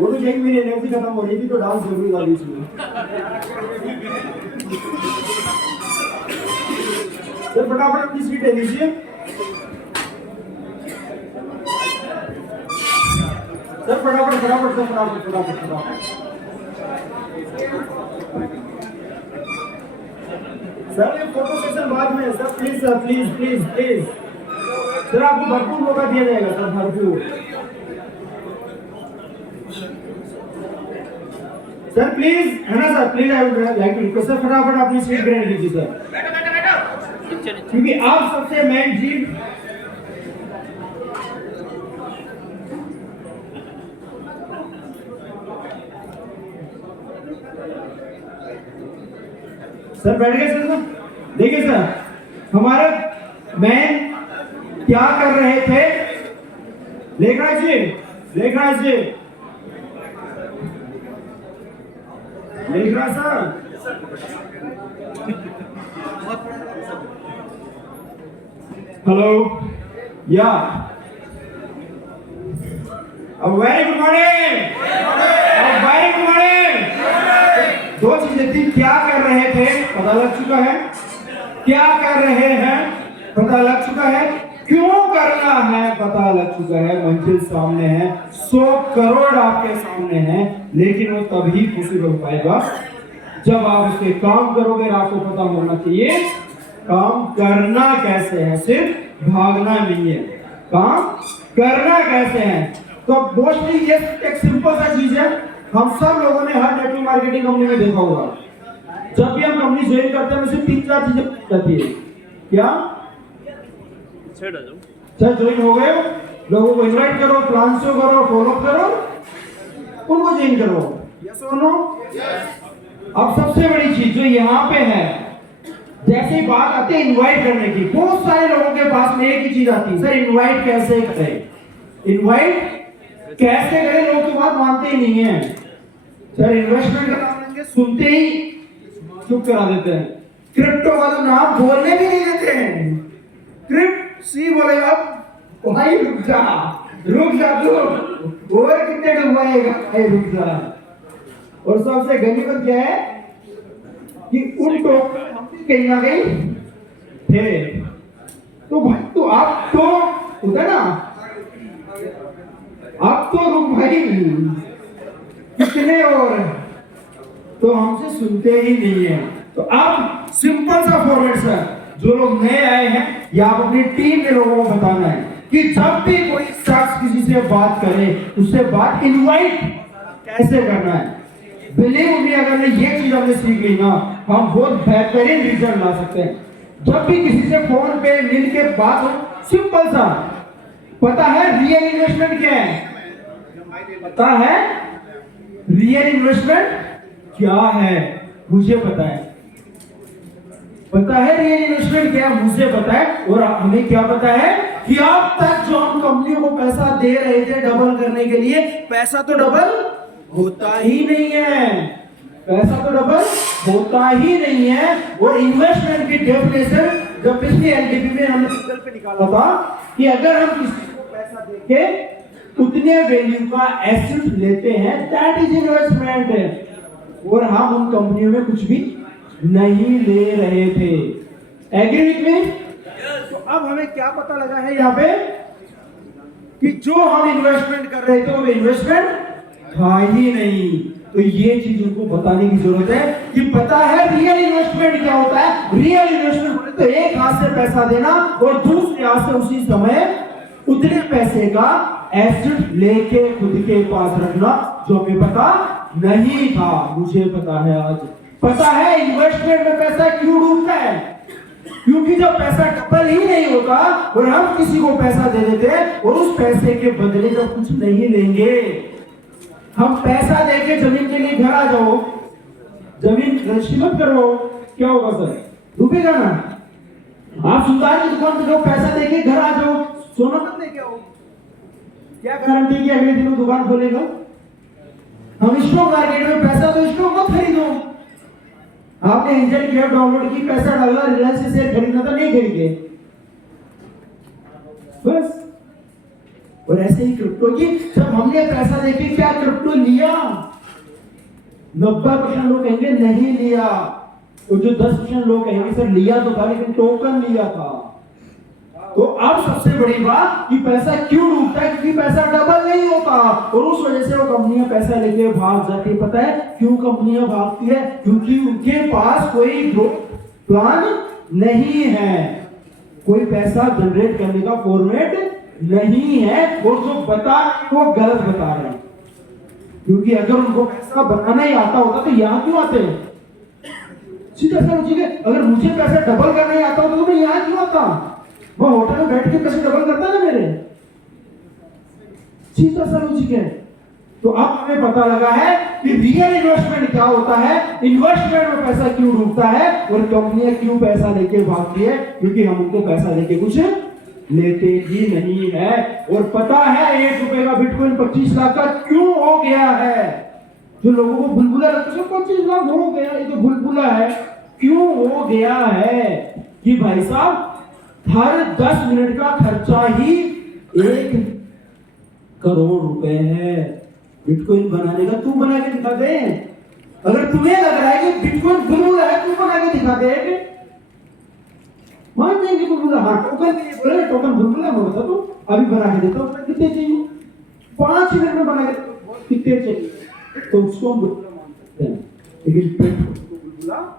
वो तो यही मेरी एनर्जी खत्म हो रही थी तो डांस जरूर था बीच में। सर फटाफट अपनी सीट ले लीजिए। सर फटाफट फटाफट सर फटाफट फटाफट फटाफट। सर ये फोटो सेशन बाद में sir, please sir, please please please sir, आपको भरपूर मौका दिया जाएगा सर, भरपूर। सर प्लीज, है ना sir, please I would like to request sir, फटाफट अपनी सीट ग्रहण कीजिए सर, क्योंकि आप सबसे मेन चीज सर बैठ गए सर। देखिए सर, हमारे मैन क्या कर रहे थे, लेखराज जी, लेखराज जी, लेखराज सर, हेलो, या very good morning, very good morning. दो चीजें थी, क्या कर रहे थे पता लग चुका है, क्या कर रहे हैं पता लग चुका है, क्यों करना है पता लग चुका है, मंजिल सामने है, 100 करोड़ आपके सामने है, लेकिन वो तभी पॉसिबल हो पाएगा जब आप उसके काम करोगे। आपको पता होना चाहिए काम करना कैसे है, सिर्फ भागना नहीं है, काम करना कैसे है। तो मोस्टली ये एक सिंपल सा चीज है, हम सब लोगों ने हर नेटवर्क मार्केटिंग कंपनी में देखा होगा, जब भी हम कंपनी ज्वाइन करते हैं उसे 3-4 चीजें बताती है। क्या सर ज्वाइन हो गए, लोगों को इनवाइट करो, प्लान शो करो, फॉलो करो, उनको ज्वाइन करो, यस और नो। अब सबसे बड़ी चीज जो यहाँ पे है, जैसे बात आती है इनवाइट करने की, बहुत सारे लोगों के पास में एक ही चीज आती है, सर इनवाइट कैसे करें, इनवाइट कैसे करें। लोग तो बात मानते ही नहीं है सर, इन्वेस्टमेंट का नाम लेंगे सुनते ही चुप करा देते हैं, क्रिप्टो का तो नाम बोलने भी नहीं देते हैं, क्रिप्ट सी बोलेगा भाई रुक जा तू, और कितने डुबाएगा भाई रुक जा। और सबसे गनीमत क्या है कि उन टोकन हम भी कहीं ना कहीं थे, तो भाई तो आप तो होता ना, आप तो रुक भाई कितने और तो हमसे सुनते ही नहीं है। तो अब सिंपल सा फॉर्मेट सर, जो लोग नए आए हैं या आप अपनी टीम के लोगों को बताना है कि जब भी कोई शख्स किसी से बात करे, उससे बात इनवाइट कैसे करना है। बिलीव मी, अगर ये चीज हमने सीख ली ना, हम बहुत बेहतरीन रिजल्ट ला सकते हैं। जब भी किसी से फोन पे मिल के बात हो, सिंपल सा, पता है रियल इन्वेस्टमेंट क्या है? पता है रियल इन्वेस्टमेंट क्या है? मुझे पता है। पता है रियल इन्वेस्टमेंट क्या है? मुझे पता है। और हमें क्या पता है कि अब तक जो हम कंपनियों को पैसा दे रहे थे डबल करने के लिए, पैसा तो डबल होता ही नहीं है। पैसा तो डबल होता ही नहीं है। और इन्वेस्टमेंट की डेफिनेशन जब पिछली एलडीपी में हमने गूगल पे निकाला था कि अगर हम किसी को पैसा देके उतने वैल्यू का एसेट लेते हैं, दैट इज इन्वेस्टमेंट। और हम उन कंपनियों में कुछ भी नहीं ले रहे थे। Agree with me? तो अब हमें क्या पता लगा है यहाँ पे कि जो हम इन्वेस्टमेंट कर रहे थे वो इन्वेस्टमेंट था ही नहीं। तो ये चीज उनको बताने की जरूरत है कि पता है रियल इन्वेस्टमेंट क्या होता है। रियल इन्वेस्टमेंट बोले तो एक हाथ से पैसा देना और दूसरे हाथ से उसी समय उतने पैसे का एसेट लेके खुद के पास रखना, जो हमें पता नहीं था। मुझे पता है आज। पता है इन्वेस्टमेंट में पैसा क्यों डूबता है? क्योंकि जब पैसा डबल ही नहीं होता और हम किसी को पैसा दे देते और उस पैसे के बदले जब कुछ नहीं लेंगे, हम पैसा देके जमीन के लिए घर आ जाओ, जमीन रजिस्ट्री मत करो, क्या होगा सर? डूबेगा ना। आप सुल्तान की दुकान पे जाओ, पैसा देके घर आ जाओ, सोना मत लेके आओ, क्या गारंटी कि अगले दिन वो दुकान खोलेगा? हम स्टॉक मार्केट में पैसा तो स्टॉक मत खरीदो। आपने एंजल की ऐप डाउनलोड की, पैसा डाला, रिलायंस से शेयर खरीदना था, नहीं खरीदे बस। और ऐसे ही क्रिप्टो की, जब हमने पैसा देके क्या क्रिप्टो लिया, 90% लोग कहेंगे नहीं लिया, और जो 10% लोग कहेंगे सर लिया तो था लेकिन टोकन लिया था। तो अब सबसे बड़ी बात कि पैसा क्यों डूबता है? क्योंकि पैसा डबल नहीं होता और उस वजह से वो कंपनियां पैसा लेके भाग जाती है। पता है क्यों कंपनियां भागती है? क्योंकि उनके पास कोई ग्रोथ प्लान नहीं है, कोई पैसा जनरेट करने का फॉर्मेट नहीं है, और जो बता वो गलत बता रहे हैं। क्योंकि अगर उनको पैसा बनाना ही आता होता तो यहां क्यों आते हैं? सीधा सा लॉजिक है। अगर मुझे पैसा डबल करना ही आता होता तो मैं यहां क्यों आता? वो होटल में बैठ के पैसे डबल करता है ना मेरे। सीधा सा लॉजिक है। तो अब हमें पता लगा है कि रियल इन्वेस्टमेंट क्या होता है, इन्वेस्टमेंट में पैसा क्यों डूबता है और कंपनियां क्यों पैसा लेके भागती है, क्योंकि हम उनको पैसा लेके कुछ लेते ही नहीं है। और पता है 1 रुपए का बिटकॉइन 25 लाख का क्यों हो गया है? जो लोगों को बुलबुला लगता है 25 लाख हो गया, ये तो बुलबुला है। क्यों हो गया है कि भाई साहब हर 10 मिनट का खर्चा ही 1 करोड़ रुपए है। बिटकॉइन बनाने का तू बना के दिखा दे। अगर तुम्हें लग रहा है कि बिटकॉइन बुलबुला है, तू बना के दिखा दे, मान जाएंगे बुलबुला। हाँ, टोकन के लिए बोले टोकन बुलबुला मैं बता, तो अभी बना के देता हूँ। कितने चाहिए? 5 मिनट में बना के। कितने चाहिए? तो उसको हम बुलबुला मान सकते हैं, लेकिन बुलबुला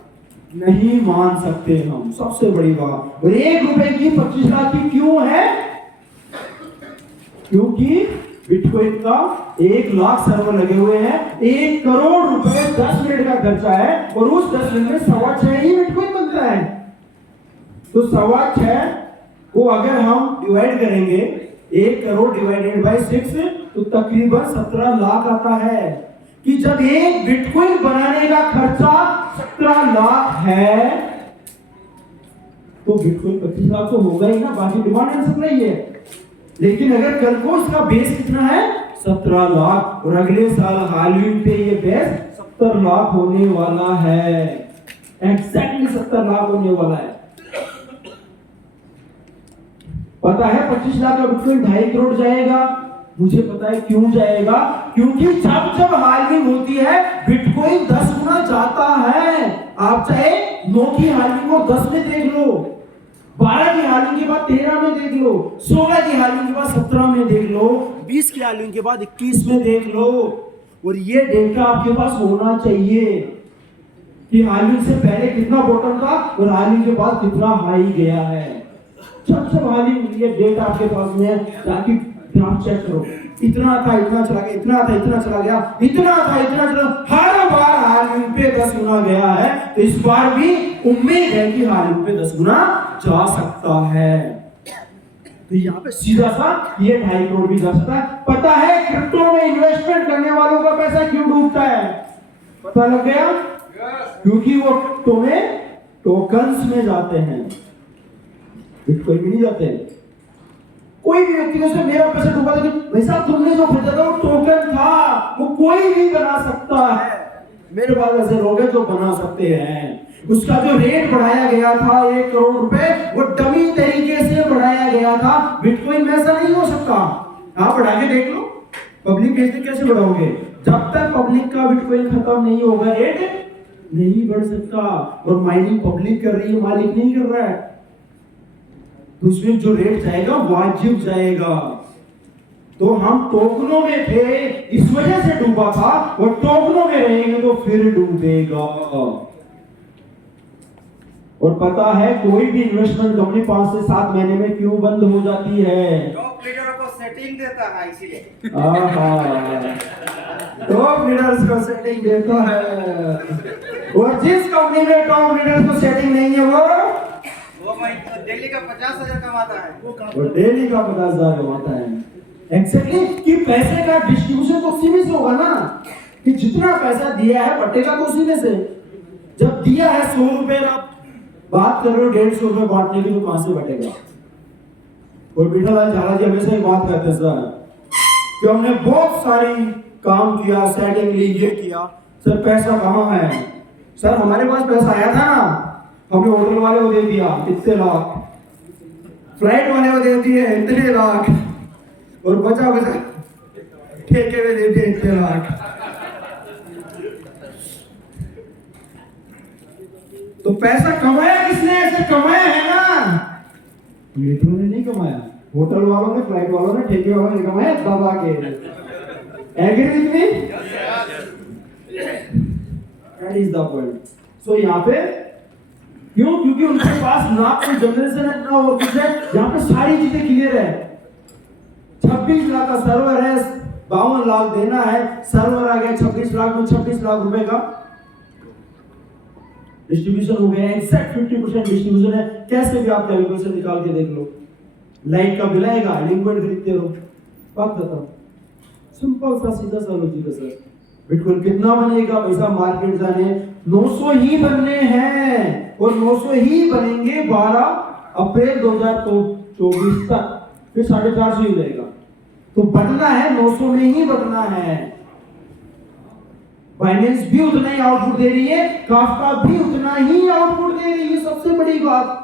नहीं मान सकते हम। सबसे बड़ी बात। और 1 रुपए की 25 लाख की क्यों है? क्योंकि बिटकॉइन का 1 लाख सर्वर लगे हुए हैं, 1 करोड़ रुपए 10 मिनट का खर्चा है, और उस 10 मिनट में 6.25 ही बिटकॉइन बनता है। तो 6.25 को अगर हम डिवाइड करेंगे, 1 करोड़ डिवाइडेड बाय 6, तो तकरीबन 17 लाख आता है। कि जब एक बिटकॉइन बनाने का खर्चा 17 लाख है, तो बिटकॉइन 25 लाख तो होगा ही ना, बाकी डिमांड एंड सप्लाई है। लेकिन अगर कल को इसका बेस कितना है? 17 लाख, और अगले साल हालवीन पे ये बेस 70 लाख होने वाला है। एग्जैक्टली 70 लाख होने वाला है। पता है 25 लाख का बिटकॉइन 2.5 करोड़ जाएगा। मुझे पता है क्यों जाएगा, क्योंकि जब जब हाल्विंग होती है बिटकॉइन 10 गुना जाता है। आप चाहे 9 की हाल्विंग को 10 में देख लो, 12 की हाल्विंग के बाद 13 में देख लो, 16 की हाल्विंग के बाद 17 में देख लो, 20 की हाल्विंग के बाद 21 में देख लो। और ये डेटा आपके पास होना चाहिए। कि हालिंग से पहले कितना बॉटम था और हालिंग के बाद कितना हाई गया है। सब हालिंग ये डेटा आपके पास में है, ताकि ग्राफ चेक करो। इतना था, इतना चला गया, इतना था, इतना चला गया, इतना था, इतना चला, हर बार हालिंग पे 10 गुना गया है। तो इस बार भी उम्मीद है कि हालिंग पे 10 गुना जा सकता है। तो यहाँ पे सीधा सा ये 2.5 करोड़ भी जा सकता है। पता है क्रिप्टो में इन्वेस्टमेंट करने वालों का पैसा क्यों डूबता है? पता लग गया? क्योंकि वो टोकन्स में जाते हैं, बिटकॉइन में नहीं जाते। कोई भी व्यक्ति ने मेरा पैसा डूबा, लेकिन भाई साहब तुमने जो खरीदा था वो टोकन था, वो कोई भी बना सकता है। मेरे पास ऐसे लोग हैं जो बना सकते हैं। उसका जो रेट बढ़ाया गया था 1 करोड़ रुपए, वो डमी तरीके से बढ़ाया गया था। बिटकॉइन में ऐसा नहीं हो सकता। आप बढ़ा के देख लो, पब्लिक कैसे बढ़ाओगे? जब तक पब्लिक का बिटकॉइन खत्म नहीं होगा, रेट नहीं बढ़ सकता। और माइनिंग पब्लिक कर रही है, मालिक नहीं कर रहा है। तो उसमें जो रेट जाएगा वाजिब जाएगा। तो हम टोकनों में थे, इस वजह से डूबा था, और टोकनों में रहेंगे तो फिर डूबेगा। और पता है कोई भी इन्वेस्टमेंट कंपनी 5 से 7 महीने में क्यों बंद हो जाती है? टॉप लीडरों को सेटिंग देता है, इसीलिए। टॉप लीडर्स को सेटिंग देता है। और जिस कंपनी में टॉप लीडर्स को सेटिंग नहीं है, वो डेली का 50,000 कमाता है। वो डेली का 50,000 कमाता है। एक्जेक्टली कि पैसे का डिस्ट्रीब्यूशन तो उसी में से होगा ना, कि जितना पैसा दिया है बटेगा तो उसी में से। जब दिया है 100 रुपए, आप बात कर रहे हो 150 रुपए बांटने की, तो कहां से बटेगा? और बिठालाल झाला जी हमेशा ही बात करते हैं सर कि हमने बहुत सारी काम किया, सेटिंग ली, ये किया, सर पैसा कहाँ है? सर हमारे पास पैसा आया था ना, हमने होटल वाले को दे दिया इतने लाख, फ्लाइट वाले को दे दिए इतने लाख, और बचा ठेके में दे दिए इतने लाख। तो पैसा कमाया किसने? ऐसे कमाया है ना, लीडरों ने नहीं कमाया, होटल वालों ने, फ्लाइट वालों ने, ठेके वालों ने कमाया दबा के। Agree with me? That is the point. So यहाँ पे क्यों? क्योंकि उनके पास ना कोई जनरेशन है ना और कुछ है। यहाँ पे सारी चीजें क्लियर है। 26 लाख का सर्वर है, 52 लाख देना है, सर्वर आ गया 26 लाख में, 26 लाख रुपए का डिस्ट्रीब्यूशन हो गया। एग्जैक्ट 50% डिस्ट्रीब्यूशन है। कैसे भी आप कैलकुलेशन निकाल के देख लो। लाइट का बिल आएगा, लिंक्डइन खरीदते रहो, बात बताओ, सिंपल सा सीधा सा लॉजिक है सर। बिटकॉइन कितना बनेगा? पैसा मार्केट जाने 900 ही बनने हैं, और 900 ही बनेंगे 12 अप्रैल 2024 तक, फिर 450 ही रहेगा। तो बढ़ना है 900 में ही बढ़ना है। बाइनेंस भी उतना ही आउटपुट दे रही है, काफका भी उतना ही आउटपुट दे रही है। सबसे बड़ी बात,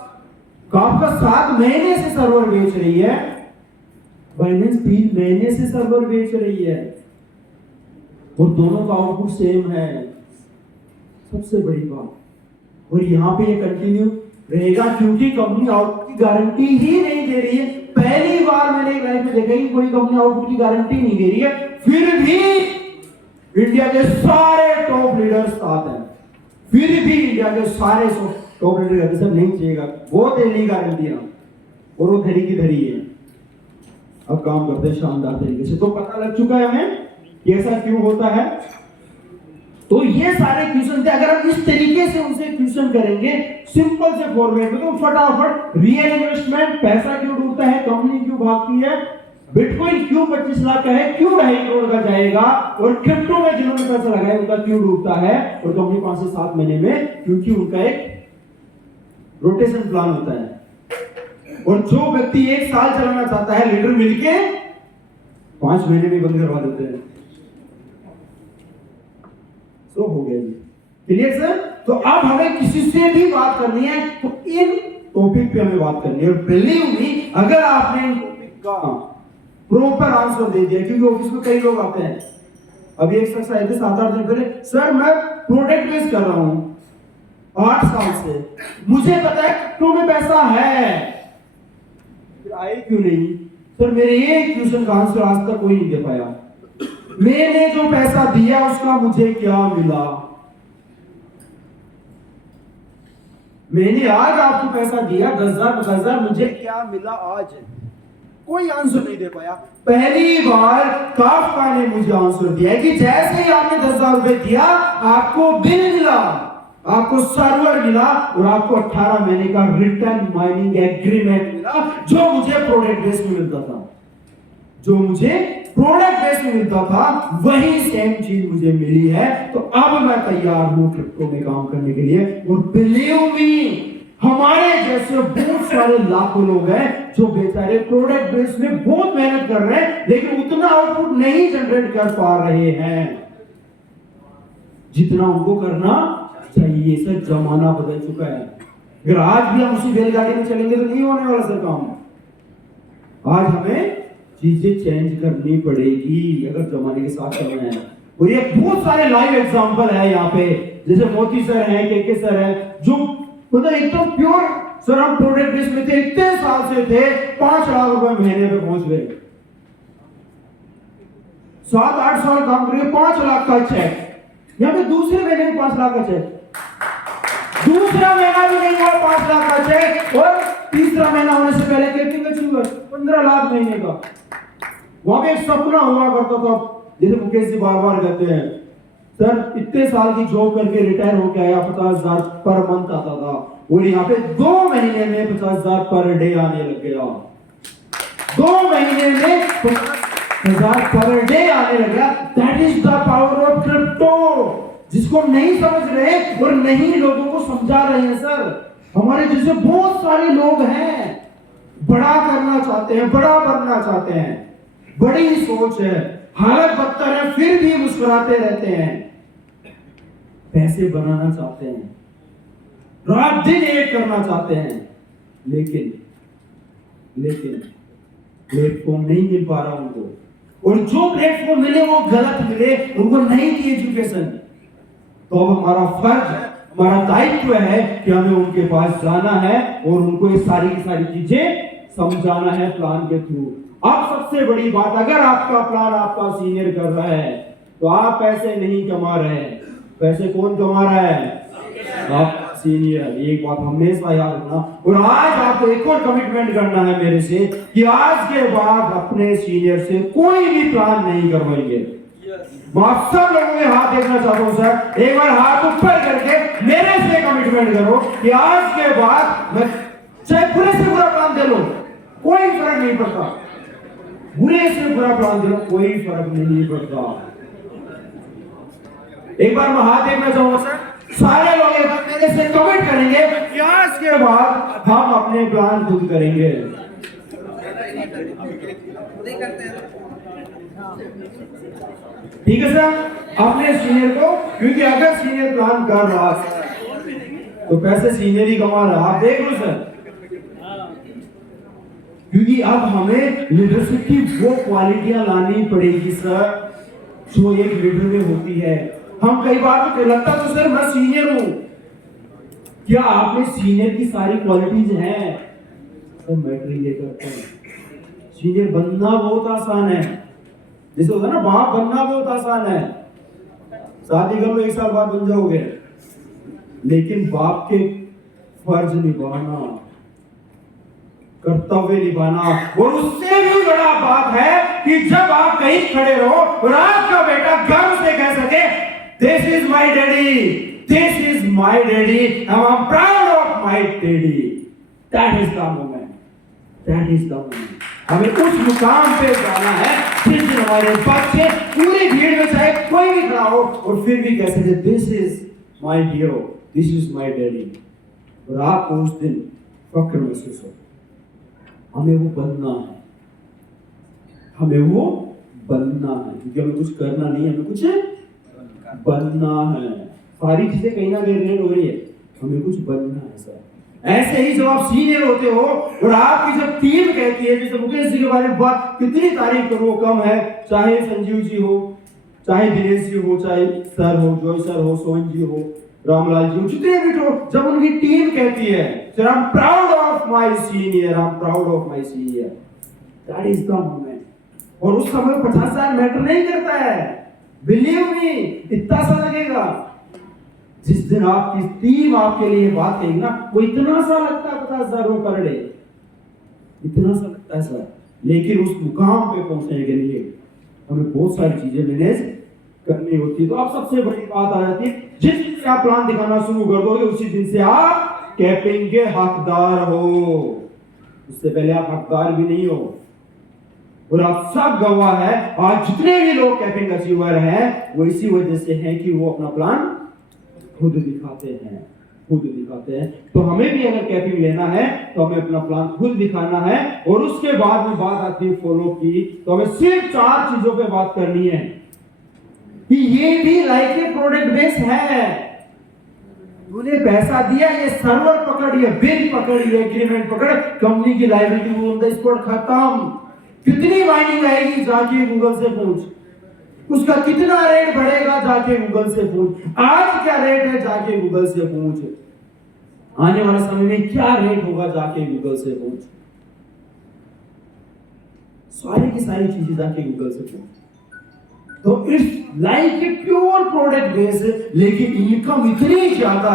काफका 7 महीने से सर्वर बेच रही है, बाइनेंस 3 महीने से सर्वर बेच रही है, और दोनों का आउटपुट सेम है। सबसे बड़ी बात, और यहाँ पे ये कंटिन्यू रहेगा क्योंकि कंपनी आउटपुट की गारंटी ही नहीं दे रही है। पहली बार मैंने लाइफ में देखा कि कोई कंपनी आउटपुट की गारंटी नहीं दे रही है, फिर भी इंडिया के सारे टॉप लीडर्स साथ हैं। फिर भी इंडिया के सारे टॉप लीडर सर नहीं चाहिएगा, वो देने गारंटी ना, और वो धरी की धरी है। अब काम करते हैं शानदार तरीके से। तो पता लग चुका है हमें कि ऐसा क्यों होता है। तो ये सारे क्वेश्चन थे। अगर हम इस तरीके से उनसे क्वेश्चन करेंगे सिंपल से फॉर्मेट में, तो फटाफट रियल इन्वेस्टमेंट, पैसा क्यों डूबता है, कंपनी क्यों भागती है, बिटकॉइन क्यों 25 लाख का है, क्यों 2.5 करोड़ का जाएगा, और क्रिप्टो में जिन्होंने पैसा लगाया उनका क्यों डूबता है, और कंपनी 5 से 7 महीने में, क्योंकि उनका एक रोटेशन प्लान होता है। और जो व्यक्ति 1 साल चलाना चाहता है, लीडर मिलके 5 महीने में बंद करवा देते हैं। तो हो गया जी, क्लियर सर? तो अब हमें किसी से भी बात करनी है तो इन टॉपिक पे हमें बात करनी है। और बिलीव मी, अगर आपने इन टॉपिक का प्रॉपर आंसर दे दिया, क्योंकि ऑफिस में कई लोग आते हैं। अभी एक शख्स आए थे 7-8 दिन पहले, सर मैं प्रोडक्ट बेस कर रहा हूं 8 साल से, मुझे पता है क्रिप्टो में पैसा है, फिर आए क्यों नहीं? सर मेरे एक क्वेश्चन का आंसर आज तक कोई नहीं दे पाया। मैंने जो पैसा दिया उसका मुझे क्या मिला? मैंने आज आपको पैसा दिया 10,000 50,000, मुझे क्या मिला आज? कोई आंसर नहीं दे पाया। पहली बार काफका ने मुझे आंसर दिया कि जैसे ही आपने 10,000 रुपए दिया, आपको बिल मिला, आपको सर्वर मिला और आपको 18 महीने का रिटर्न माइनिंग एग्रीमेंट मिला, जो मुझे प्रोडक्ट बेस में मिलता था। जो मुझे प्रोडक्ट बेस में मिलता था, वही सेम चीज मुझे मिली है। तो अब मैं तैयार हूं क्रिप्टो में काम करने के लिए। और बिलीव मी, हमारे जैसे बहुत सारे लाखों लोग हैं जो बेचारे प्रोडक्ट बेस में बहुत मेहनत कर रहे हैं, लेकिन उतना आउटपुट नहीं जनरेट कर पा रहे हैं जितना उनको करना चाहिए। सर जमाना बदल चुका है। अगर आज भी हम उसी बैलगाड़ी में चलेंगे तो नहीं होने वाला सर काम। आज हमें चीजें चेंज करनी पड़ेगी अगर जमाने के साथ चलना है। और ये बहुत सारे लाइव एग्जांपल है यहाँ पे, जैसे मोती सर हैं, के सर हैं, जो मतलब एकदम प्योर सर हम प्रोडक्ट बेस में थे, इतने साल से थे, 5 लाख रुपए महीने पे पहुंच गए। 7-8 साल काम करिए, 5 लाख का चेक। यहाँ पे दूसरे महीने में 5 लाख का चेक, दूसरा महीना भी नहीं हुआ 5 लाख का चेक, और तीसरा महीना होने से पहले कैपिंग अचीव 15 लाख महीने का। वहां पे एक सपना हुआ करता था, जैसे मुकेश जी बार बार कहते हैं, सर इतने साल की जॉब करके रिटायर होके आया, 50,000 पर मंथ आता था, और यहाँ पे 2 महीने में 50,000 पर डे आने लग गया। 2 महीने में 50,000 पर डे आने लग गया। That is the power of crypto, जिसको हम नहीं समझ रहे और नहीं लोगों को समझा रहे हैं। सर हमारे जैसे बहुत सारे लोग हैं, बड़ा करना चाहते हैं, बड़ा बनना चाहते हैं, बड़ी सोच है, हालत बदतर है, फिर भी मुस्कुराते रहते हैं, पैसे बनाना चाहते हैं, रात दिन एक करना चाहते हैं, लेकिन प्लेटफॉर्म नहीं मिल पा रहा उनको। और जो प्लेटफॉर्म मिले वो गलत मिले, उनको नहीं दी एजुकेशन। तो अब हमारा फर्ज है, हमारा दायित्व है कि हमें उनके पास जाना है और उनको ये सारी की सारी चीजें समझाना है प्लान के थ्रू। अब सबसे बड़ी बात, अगर आपका प्लान आपका सीनियर कर रहा है तो आप पैसे नहीं कमा रहे हैं। पैसे कौन कमा रहा है? आप सीनियर। एक बात हमेशा याद रखना। और आज आपको एक और कमिटमेंट करना है मेरे से कि आज के बाद अपने सीनियर से कोई भी प्लान नहीं करवाएंगे। मैं आप सब लोगों के हाथ देखना चाहता हूं सर, एक बार हाथ ऊपर करके मेरे से कमिटमेंट करो कि आज के बाद मैं चाहे बुरे से बुरा प्लान दे लो, कोई फर्क नहीं पड़ता। बुरे से बुरा प्लान दे लो, कोई फर्क नहीं पड़ता। एक बार मैं हाथ देखना चाहूंगा सर, सारे लोग एक बार मेरे से कमिट करेंगे कि आज के बाद हम अपने प्लान खुद करेंगे। ठीक है सर, अपने सीनियर को, क्योंकि अगर सीनियर प्लान कर रहा है तो पैसे सीनियर ही कमा रहा है। आप देख लो सर, क्योंकि अब हमें लीडरशिप की वो क्वालिटियां लानी पड़ेगी सर जो एक लीडर में होती है। हम कई बार तो लगता तो सर मैं सीनियर हूं, क्या आप में सीनियर की सारी क्वालिटीज हैं? सर मैटर ये करता है, सीनियर बनना बहुत आसान है। जैसे होता है ना, बाप बनना बहुत आसान है, शादी कर लो 1 साल बाद बन जाओगे, लेकिन बाप के फर्ज निभाना, कर्तव्य निभाना, और उससे भी बड़ा बात है कि जब आप कहीं खड़े रहो और आपका बेटा गर्व से कह सके this is my daddy, this is my daddy, I am proud of my daddy. That is the moment, that is the moment. हमें उस मुकाम पे जाना है जिस दिन हमारे बच्चे पूरी भीड़ में चाहे कोई भी खड़ा हो और फिर भी कह सके this is my hero, this is my daddy, और आपको उस दिन फक्र महसूस हो। हमें वो बनना है, हमें वो बनना है, क्योंकि हमें कुछ करना नहीं है, हमें कुछ बनना है। सारी चीजें कहीं ना कहीं रिलेट हो रही है, हमें कुछ बनना है सर। ऐसे ही जब आप सीनियर होते हो और आपकी जब टीम कहती है, जैसे मुकेश जी के बारे में बात कितनी तारीफ करो कम है, चाहे संजीव जी हो, चाहे दिनेश जी हो, चाहे सर हो, जॉय सर हो, सोहन जी हो, रामलाल जी हो, जितने भी हो, जब उनकी टीम कहती है sir I am proud of my senior, I am proud of my senior, that is the moment. और उस समय 50,000 मैटर नहीं करता है, बिलीव मी, इतना सा लगेगा। जिस दिन आपकी टीम आपके लिए बात कहेगी ना, वो इतना सा लगता है 50,000 रुपये पर डे, इतना सा लगता है सर, लेकिन उस मुकाम पे पहुंचने के लिए हमें बहुत सारी चीजें मैनेज करनी होती है। तो अब सबसे बड़ी बात आ जाती है, जिस दिन से आप प्लान दिखाना शुरू कर दोगे उसी दिन से आप कैपिंग के हकदार हो, उससे पहले आप हकदार भी नहीं हो। और आप सब गवाह है, आज जितने भी लोग कैपिंग अचीवर हैं वो इसी वजह से हैं कि वो अपना प्लान खुद दिखाते हैं, खुद दिखाते हैं। तो हमें भी अगर कैपिंग लेना है तो हमें अपना प्लान खुद दिखाना है। और उसके बाद में बात आती है फॉलो की, तो हमें सिर्फ 4 चीजों पे बात करनी है कि ये भी लाइक ए प्रोडक्ट बेस है। तूने पैसा दिया, ये सर्वर पकड़, ये बिल पकड़, ये एग्रीमेंट पकड़, कंपनी की लायबिलिटी ऑन द स्पॉट खत्म। कितनी माइनिंग आएगी जाके गूगल से पूछ, उसका कितना रेट बढ़ेगा जाके गूगल से पूछ, आज क्या रेट है जाके गूगल से पूछ, आने वाले समय में क्या रेट होगा जाके गूगल से पूछ, सारी की सारी चीजें जाके गूगल से पूछ। तो it's like a pure product base, लेकिन इनकम इतनी ज्यादा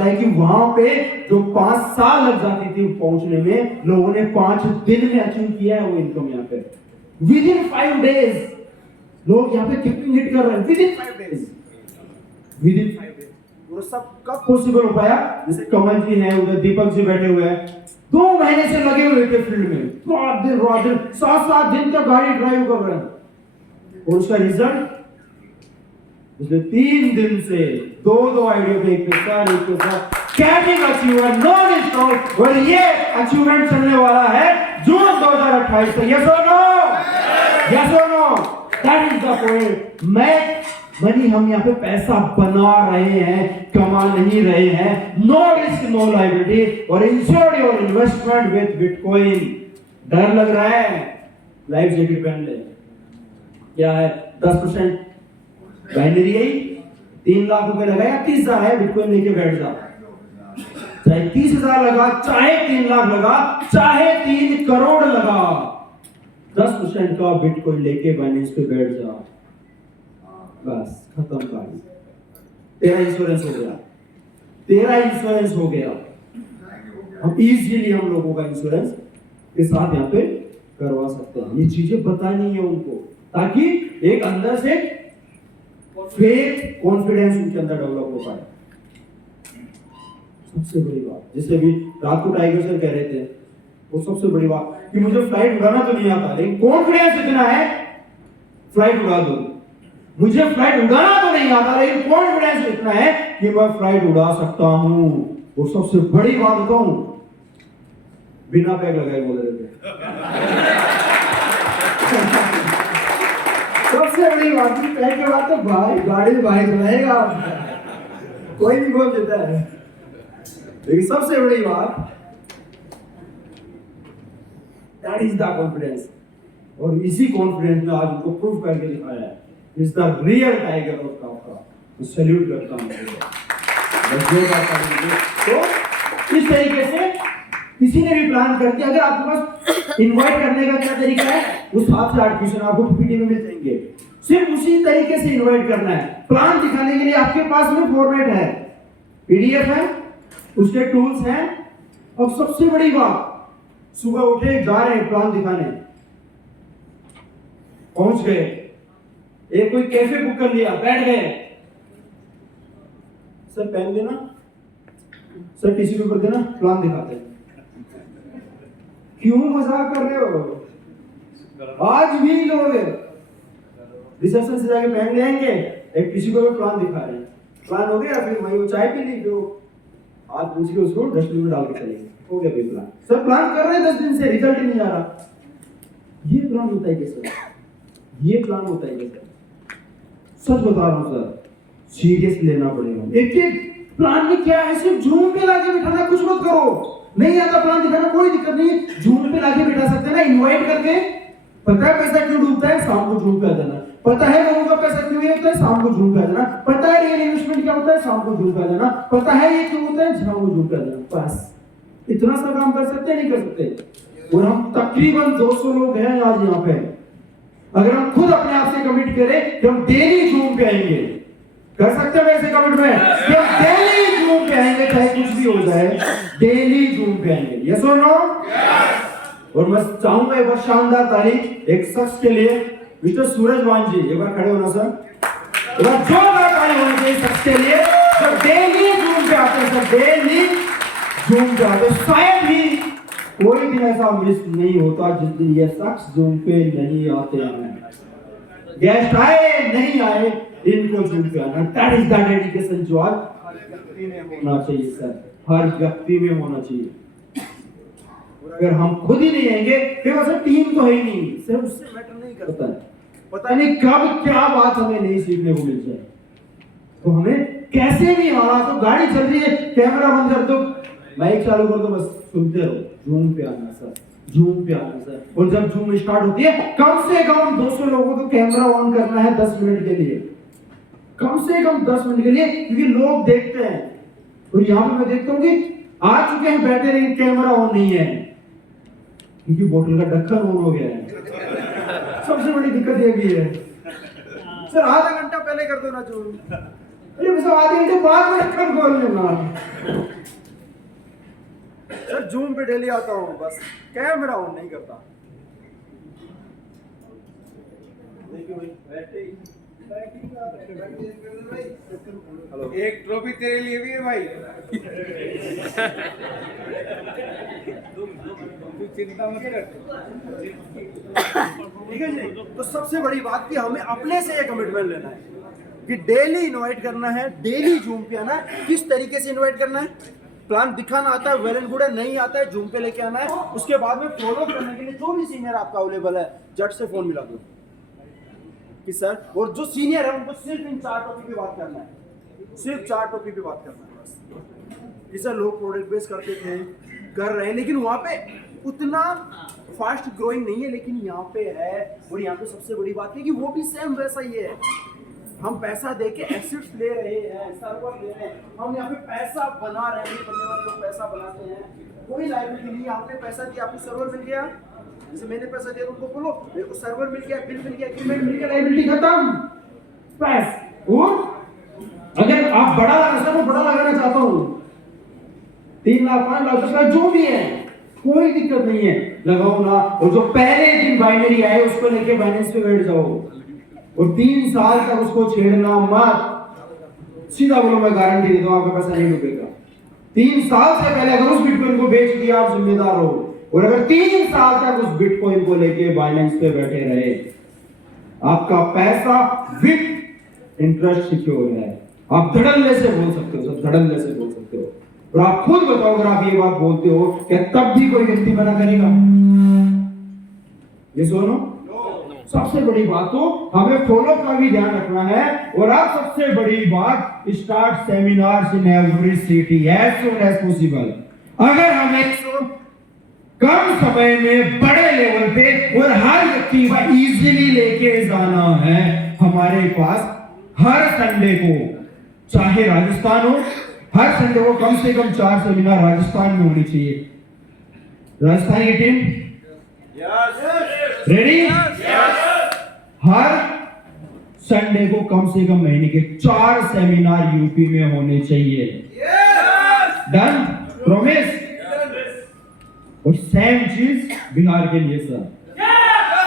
है कि वहां पे जो 5 साल लग जाती थी पहुंचने में, लोगों ने 5 दिन में अचीव किया है वो इनकम। यहाँ पे विद इन 5 डेज लोग यहाँ पे कितनी हिट कर रहे हैं, with in 5 days, with in 5 days. वो सब कब पॉसिबल हो पाया? जैसे कमल जी हैं, उधर दीपक जी बैठे हुए हैं, 2 महीने से लगे हुए थे फील्ड में, रात दिन 7-7 दिन तक गाड़ी ड्राइव कर रहे हैं। और उसका रिजल्ट पिछले 3 दिन से 2 आइडिया पे एक कैपिंग अचीवर नॉन स्टॉप, और ये अचीवमेंट चलने वाला है जून 2028 तक। यस और नो? यस और no? That is the point. Money हम यहाँ पे पैसा बना रहे हैं, कमा नहीं रहे हैं। नो रिस्क नो लायबिलिटी, और ensure your investment with bitcoin. डर लग रहा है? लाइफ जैकेट पहन ले। क्या है? 10% बाइनरी है, 3 लाख रुपए लगाया, 30,000 है, बिटकॉइन लेके बैठ जा। चाहे 30,000 लगा, चाहे 3 लाख लगा, चाहे 3 करोड़ लगा, 10% का बिटकॉइन लेके बाइनेंस पे बैठ जा, बस खत्म कहानी। तेरा इंश्योरेंस हो गया, तेरा इंश्योरेंस हो गया। हम इजीली हम लोगों का इंश्योरेंस के साथ यहाँ पे करवा सकते हैं। ये चीजें बतानी है उनको, ताकि एक अंदर से फेथ कॉन्फिडेंस उनके अंदर डेवलप हो पाए। सबसे बड़ी बात, जैसे भी रात को टाइगर सर कह रहे थे, वो सबसे बड़ी बात कि मुझे फ्लाइट उड़ाना तो नहीं आता, लेकिन कॉन्फिडेंस इतना है फ्लाइट उड़ा दूं। मुझे फ्लाइट उड़ाना तो नहीं आता, लेकिन कॉन्फिडेंस इतना है कि मैं फ्लाइट उड़ा सकता हूं। और सबसे बड़ी बात बताऊं, बिना पैक लगाए बोल रहे थे। सबसे बड़ी बात है, पैक के बाद तो भाई गाड़ी भाई चलाएगा, कोई भी बोल देता है। लेकिन सबसे बड़ी बात, दैट इज द कॉन्फिडेंस। और इसी कॉन्फिडेंस में आज उनको प्रूफ करके दिखाया है। Is the real tiger of Kafka. मैं सैल्यूट करता हूं। तो इस तरीके से किसी ने भी प्लान कर दिया, अगर आपके पास इनवाइट करने का क्या तरीका है, वो 7 से 8 क्वेश्चन आपको पीपीटी में मिल जाएंगे। सिर्फ उसी तरीके से इनवाइट करना है। प्लान दिखाने के लिए आपके पास में फॉर्मेट है, पीडीएफ है, उसके टूल्स हैं। और सबसे बड़ी बात, सुबह उठे, जा रहे हैं प्लान दिखाने, पहुंच गए, एक कोई कैफे बुक कर लिया, बैठ गए, सर पेन देना, सर टिश्यू पेपर देना, प्लान दिखाते हैं। क्यों मजाक कर रहे हो? आज भी लोग रिसेप्शन से जाके पेन ले आएंगे, एक टिश्यू पेपर, प्लान दिखा रहे हैं। प्लान हो गया, फिर वही वो चाय पी ली, जो आज पूछ के उसको डस्टबिन में डाल के चलेंगे, हो गया भाई प्लान। सर प्लान कर रहे हैं 10 दिन से, रिजल्ट नहीं आ रहा। ये प्लान होता है कैसे? ये प्लान होता है कैसे? सच बता रहा हूं सर, सीरियस लेना पड़ेगा। एक प्लान में क्या है, सिर्फ जूम पे लाके बिठाना, कुछ मत करो। नहीं आता प्लान दिखाना, कोई दिक्कत नहीं, जूम पे लाके बिठा सकते हैं ना, इनवाइट करके। पता है पैसा क्यों डूबता है? शाम को जूम पे आ जाना। पता है लोगों का पैसा क्यों होता है? शाम को जूम पे आ जाना। पता है रियल इन्वेस्टमेंट क्या होता है? शाम को जूम पे आ जाना। पता है ये क्यों होता है? शाम को जूम पे आ जाना। बस इतना सा काम कर सकते हैं, नहीं कर सकते? और हम तकरीबन 200 लोग हैं आज यहाँ पे। अगर हम खुद अपने आप से कमिट करें कि हम डेली जूम पे आएंगे, कर सकते हैं ऐसे कमिटमेंट कि हम डेली जूम पे आएंगे, चाहे कुछ भी हो जाए, डेली जूम पे आएंगे। यस और नो? और मैं चाहूंगा एक बार शानदार ताली एक शख्स के लिए, मिस्टर सूरजवान जी, एक बार खड़े होना सर, एक बार जोरदार ताली होनी चाहिए शख्स के लिए जो डेली जूम पे आते हैं सर, डेली जूम पे आते हैं। शायद ही कोई दिन ऐसा मिस नहीं होता जिस दिन ये शख्स जूम पे नहीं आते हैं। गेस्ट आए नहीं आए, इनको जूम पे आना, दैट इज द डेडिकेशन जो आज हर व्यक्ति में होना चाहिए सर, हर व्यक्ति में होना चाहिए। और अगर हम खुद ही नहीं आएंगे, देखो सर टीम तो है ही नहीं, सिर्फ उससे मैटर नहीं करता है, पता नहीं कब क्या बात हमें नहीं सीखने को मिल जाए। तो हमें कैसे भी हालात, तो गाड़ी चल रही है, कैमरा बंद कर दो, माइक चालू कर दो, बस सुनते रहो, जूम पे आना सर, जूम पे आना सर। और जब जूम स्टार्ट होती है, कम से कम 200 लोगों को कैमरा ऑन करना है 10 मिनट के लिए, कम से कम 10 मिनट के लिए, क्योंकि लोग देखते हैं। और यहाँ पे मैं देखता हूँ कि आ चुके हैं बैठे, लेकिन कैमरा ऑन नहीं है, क्योंकि बोतल का ढक्कन ऑन हो गया है। सबसे बड़ी दिक्कत ये भी है सर, आधा घंटा पहले कर दो ना जूम, अरे सब आधे घंटे बाद में ढक्कन खोल लेना। सर जूम पे डेली आता हूँ, बस कैमरा ऑन नहीं करता। देखिए भाई बैठे ही, हेलो, एक ट्रॉफी तेरे लिए भी है भाई। चिंता मत कर। ठीक है जी। तो सबसे बड़ी बात कि हमें अपने से ये कमिटमेंट लेना है कि डेली इनवाइट करना है, डेली जूम पे आना है। किस तरीके से इनवाइट करना है, प्लान दिखाना आता है, वेल एंड गुड है, नहीं आता है जूम पे लेके आना है। उसके बाद में फॉलो करने के लिए जो भी सीनियर आपका अवेलेबल है, जट से फोन मिला दो कि सर, और जो सीनियर है उनको सिर्फ इन 4 टॉपिक पे बात करना है, सिर्फ 4 टॉपिक पे बात करना है बस। कि सर लोग प्रोडक्ट बेस करते थे, कर रहे हैं, लेकिन वहाँ पे उतना फास्ट ग्रोइंग नहीं है, लेकिन यहाँ पे है। और यहाँ पे सबसे बड़ी बात है कि वो भी सेम वैसा ही है। हम पैसा देके एसेट्स ले रहे हैं, सर्वर ले रहे हैं, हम यहाँ पे पैसा बना रहे हैं, बनने वाले लोग पैसा बनाते हैं, कोई लायबिलिटी नहीं है। आपने पैसा दिया, आपको सर्वर मिल गया, जैसे मैंने पैसा दिया उनको बोलो मेरे को सर्वर मिल गया, बिल मिल गया, एग्रीमेंट मिल गया, लायबिलिटी खत्म बस। और अगर आप बड़ा सर, मैं बड़ा लगाना चाहता हूँ, 3 लाख 5 लाख 10 लाख जो भी है, कोई दिक्कत नहीं है, लगाओ ना। और जो पहले दिन बाइनरी आए उसको लेके बाइनेंस पे बैठ जाओ और 3 साल तक उसको छेड़ना मत। सीधा बोलो मैं गारंटी देता हूँ आपका पैसा नहीं डूबेगा। 3 साल से पहले अगर उस बिटकॉइन को बेच दिया, आप जिम्मेदार हो। और अगर 3 साल तक उस बिटकॉइन को लेके बाइनेंस पे बैठे रहे, आपका पैसा विद इंटरेस्ट सिक्योर है। आप धड़ल्ले से बोल सकते हो, सब धड़ल्ले से बोल सकते हो। और आप खुद बताओ, अगर आप ये बात बोलते हो क्या तब भी कोई व्यक्ति मना करेगा? ये सुनो, सबसे बड़ी बात तो हमें फॉलो का भी ध्यान रखना है। और अब सबसे बड़ी बात, start seminars in every city as soon as possible. अगर हमें कम समय में बड़े लेवल पे और हर व्यक्ति को इजीली लेके जाना है, हमारे पास हर संडे को, चाहे राजस्थान हो, हर संडे को कम से कम 4 सेमिनार राजस्थान में होनी चाहिए। राजस्थान की टीम रेडी? हर संडे को कम से कम महीने के 4 सेमिनार यूपी में होने चाहिए। डन? प्रॉमिस? और सेम चीज बिहार के लिए सर,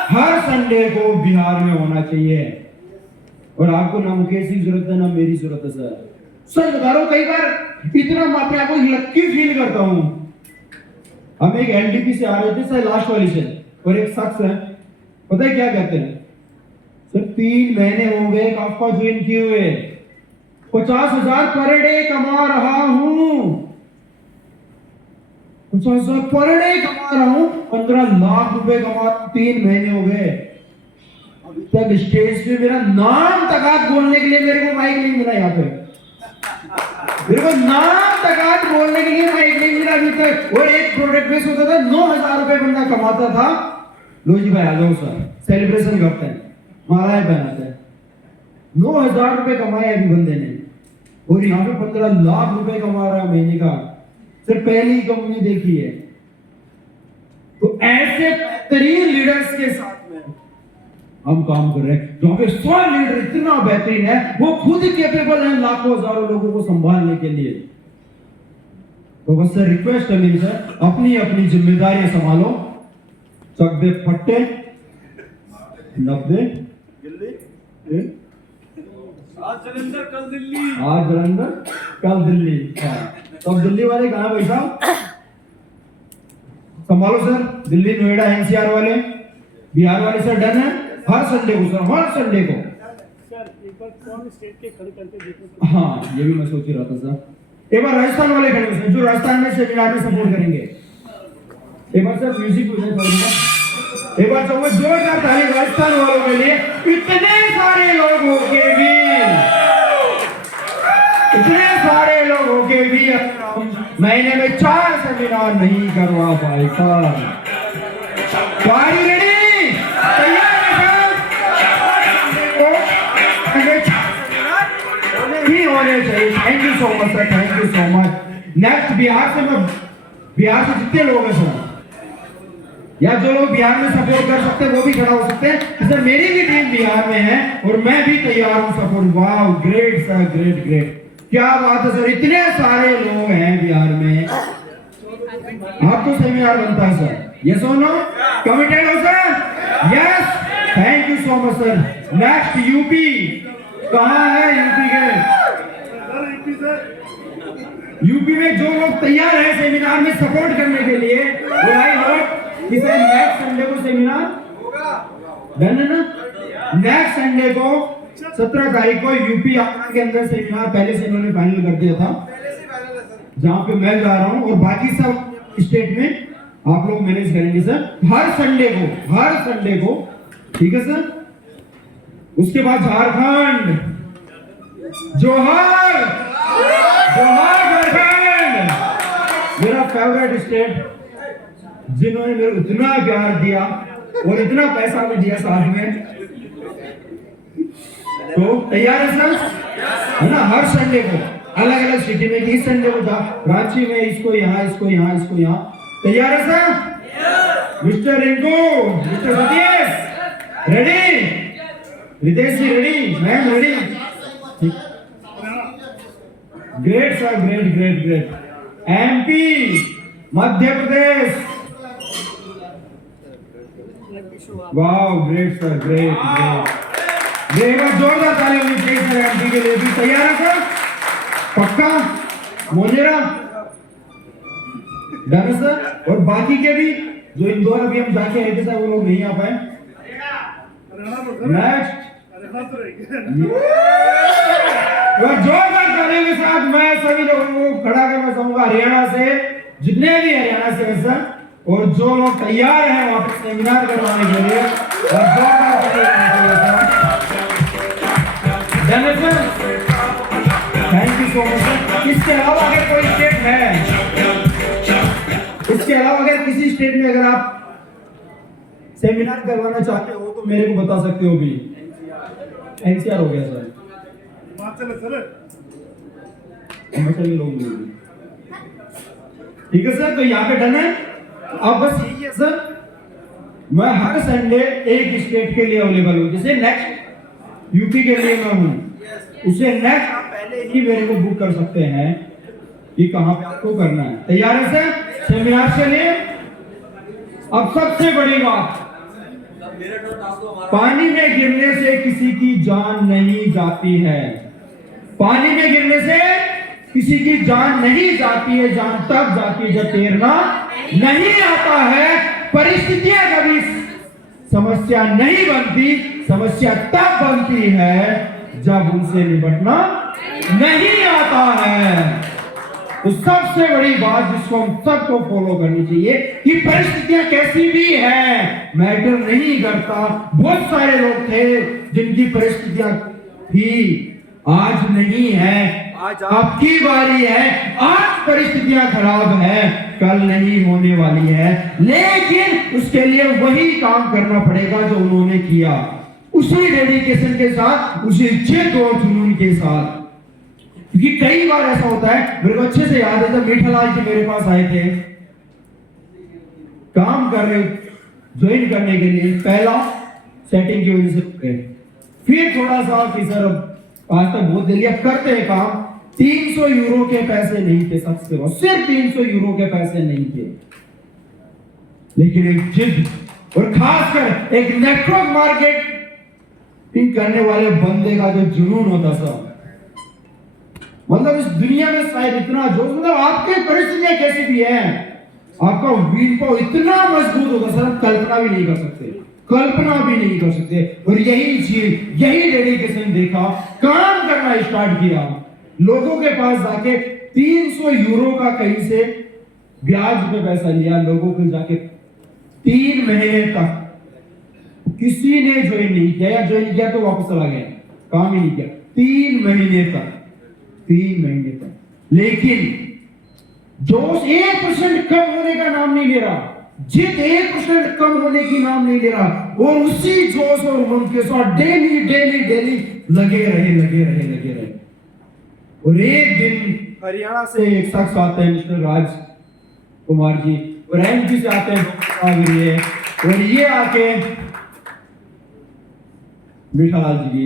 हर संडे को बिहार में होना चाहिए। और आपको ना मुकेश की जरूरत है ना मेरी जरूरत है सर। सर बता रहा हूं, कई बार इतना मैं अपने आप को लक्की फील करता हूं। हम एक एलडीपी से आ रहे थे सर, लास्ट वाली से, और एक शख्स है, पता है क्या कहते हैं सर, 3 महीने हो गए काफका ज्वाइन किए हुए, 50,000 पर डे कमा रहा हूं, 50,000 पर डे कमा रहा हूं, 15 लाख रुपए कमा, 3 महीने हो गए। अभी तक स्टेज पे मेरा नाम तक बोलने के लिए मेरे को माइक नहीं मिला। यहाँ पे मेरे को नाम तक बोलने के लिए माइक नहीं मिला अभी तक। और एक प्रोडक्ट बेस होता था, 9,000 रुपए बंदा कमाता था। लो जी भाई आ जाओ सर, सेलिब्रेशन करते हैं, मालाएं पहनाते हैं। 9,000 रुपए कमाए अभी बंदे ने, और यहाँ पे 15 लाख रुपए कमा रहा है महीने का। सिर्फ पहली कंपनी देखी है। तो ऐसे बेहतरीन लीडर्स के साथ में हम काम कर रहे हैं। जहाँ पे 100 लीडर इतना बेहतरीन है, वो खुद कैपेबल है लाखों हजारों लोगों को संभालने के लिए। तो बस सर रिक्वेस्ट है मेरी सर, अपनी अपनी जिम्मेदारियां संभालो। चक दे फट्टे, नब दे गिल्ली, आज जलंधर कल दिल्ली। आज जलंधर कल दिल्ली। तो अब दिल्ली वाले कहाँ भाई साहब? संभालो सर, दिल्ली नोएडा एनसीआर वाले, बिहार वाले सर डन है। हर संडे को सर, हर संडे को सर एक बार कौन स्टेट के खड़े करके देखो। हाँ ये भी मैं सोच ही रहा था सर। एक बार राजस्थान वाले खड़े हो, जो राजस्थान में सेमिनार में सपोर्ट करेंगे। एक बार सर म्यूजिक हो जाए, एक बार सब जोरदार ताली राजस्थान वालों के लिए। इतने सारे लोगों के भी, इतने सारे लोगों के भी महीने में 4 सेमिनार नहीं करवा पाए सर। गाड़ी रेडी, तैयार है ही होने चाहिए। Thank you so much sir, thank you so much. Next Bihar से जितने लोग हैं सर, या जो लोग बिहार में सपोर्ट कर सकते हैं वो भी खड़ा हो सकते हैं। सर मेरी भी टीम बिहार में है और मैं भी तैयार हूँ सपोर्ट। वाह ग्रेट सर, ग्रेट ग्रेट, क्या बात है सर, इतने सारे लोग हैं बिहार में। आपको सेमिनार बनता है सर, यस और नो? कमिटेड हो sir? Yes, thank you so much sir. Next UP, कहाँ है यूपी के? यूपी में जो लोग तैयार हैं सेमिनार में सपोर्ट करने के लिए, वो आई होप कि सर नेक्स्ट संडे को सेमिनार डन है ना? नेक्स्ट संडे को 17 तारीख को यूपी के अंदर सेमिनार पहले से इन्होंने फाइनल कर दिया था, जहां पे मैं जा रहा हूं, और बाकी सब स्टेट में आप लोग मैनेज करेंगे सर। हर संडे को, ठीक है सर? उसके बाद झारखंड, जोहर झारखंड, मेरा फेवरेट स्टेट, जिन्होंने मेरे को इतना प्यार दिया और इतना पैसा भी दिया साथ में। तो तैयार है सर, है ना? हर संडे को अलग अलग सिटी में, इस संडे को रांची में इसको यहाँ, इसको यहाँ, इसको यहाँ। तैयार है sir? Mister Rinku, mister Satish ready, Ritesh ji ready, ma'am ready, great sir, great great great. MP, Madhya Pradesh, वाह ग्रेट सर, ग्रेट ग्रेट। एक बार जोरदार ताली होनी चाहिए सर एमपी के लिए भी। तैयार है सर? पक्का? मोजेरा डन है सर? और बाकी के भी जो इंदौर अभी हम जाके आए थे सर, वो लोग नहीं आ पाए। नेक्स्ट जोरदार ताली के साथ मैं सभी लोगों को खड़ा करना चाहूंगा हरियाणा से, जितने भी हरियाणा से हैं सर, और जो लोग तैयार हैं वहां पर सेमिनार करवाने के लिए, और जोरदार ताली sir. Thank you so much sir. इसके अलावा अगर कोई स्टेट है, इसके अलावा अगर किसी स्टेट में अगर आप सेमिनार करवाना चाहते हो तो मेरे को बता सकते हो भी। एनसीआर हो गया सर, हिमाचल के लोग नहीं। ठीक है सर, तो यहाँ पे डन है। अब बस यही है सर, मैं हर संडे एक स्टेट के लिए अवेलेबल हूँ। जैसे नेक्स्ट यूपी के लिए मैं हूँ, उसे नेक्स्ट आप पहले ही मेरे को बुक कर सकते हैं कि कहाँ पे आपको करना है। तैयार है सर सेमिनार के लिए? अब सबसे बड़ी बात, पानी में गिरने से किसी की जान नहीं जाती है। पानी में गिरने से किसी की जान नहीं जाती है, जान तब जाती है जब तैरना नहीं आता है। परिस्थितियां कभी समस्या नहीं बनती, समस्या तब बनती है जब उनसे निपटना नहीं आता है। तो सबसे बड़ी बात जिसको हम सबको फॉलो करनी चाहिए कि परिस्थितियां कैसी भी हैं मैटर नहीं करता। बहुत सारे लोग थे जिनकी परिस्थितियां थी, आज नहीं है, आज आपकी बारी है। आज परिस्थितियां खराब है, कल नहीं होने वाली है, लेकिन उसके लिए वही काम करना पड़ेगा जो उन्होंने किया, उसी डेडिकेशन के साथ, उसी जिद और जुनून के साथ। क्योंकि कई बार ऐसा होता है, मेरे को अच्छे से याद है जब मीठालाल जी मेरे पास आए थे काम कर रहे ज्वाइन करने के लिए, पहला सेटिंग की वजह से रुक गए। फिर थोड़ा सा कि सर अब आज तक बहुत दिल्ली अब करते हैं काम। 300 यूरो के पैसे नहीं थे शख्स के पास, सिर्फ 300 यूरो के पैसे नहीं थे, लेकिन एक जिद और खासकर एक नेटवर्क मार्केटिंग करने वाले बंदे का जो जुनून होता सब, मतलब इस दुनिया में शायद इतना जोश, मतलब आपके परिस्थितियां कैसी भी है, आपका विल पावर इतना मजबूत होगा सर, आप कल्पना भी नहीं कर सकते, कल्पना भी नहीं कर सकते। और यही चीज, यही डेडिकेशन देखा, काम करना स्टार्ट किया, लोगों के पास जाके 300 यूरो का कहीं से ब्याज पे पैसा लिया, लोगों को जाके 3 महीने तक किसी ने ज्वाइन नहीं किया, या ज्वाइन किया तो वापस चला गया, काम ही नहीं किया 3 महीने तक, 3 महीने तक। लेकिन जोश 1% कम होने का नाम नहीं ले रहा, जिद 1% कम होने की नाम नहीं ले रहा, और उसी जोश और उमंग के साथ डेली डेली डेली लगे रहे। और एक दिन हरियाणा से एक शख्स आते हैं, मिस्टर राज कुमार जी, और एमपी से आते हैं, और ये आके मीठालाल जी की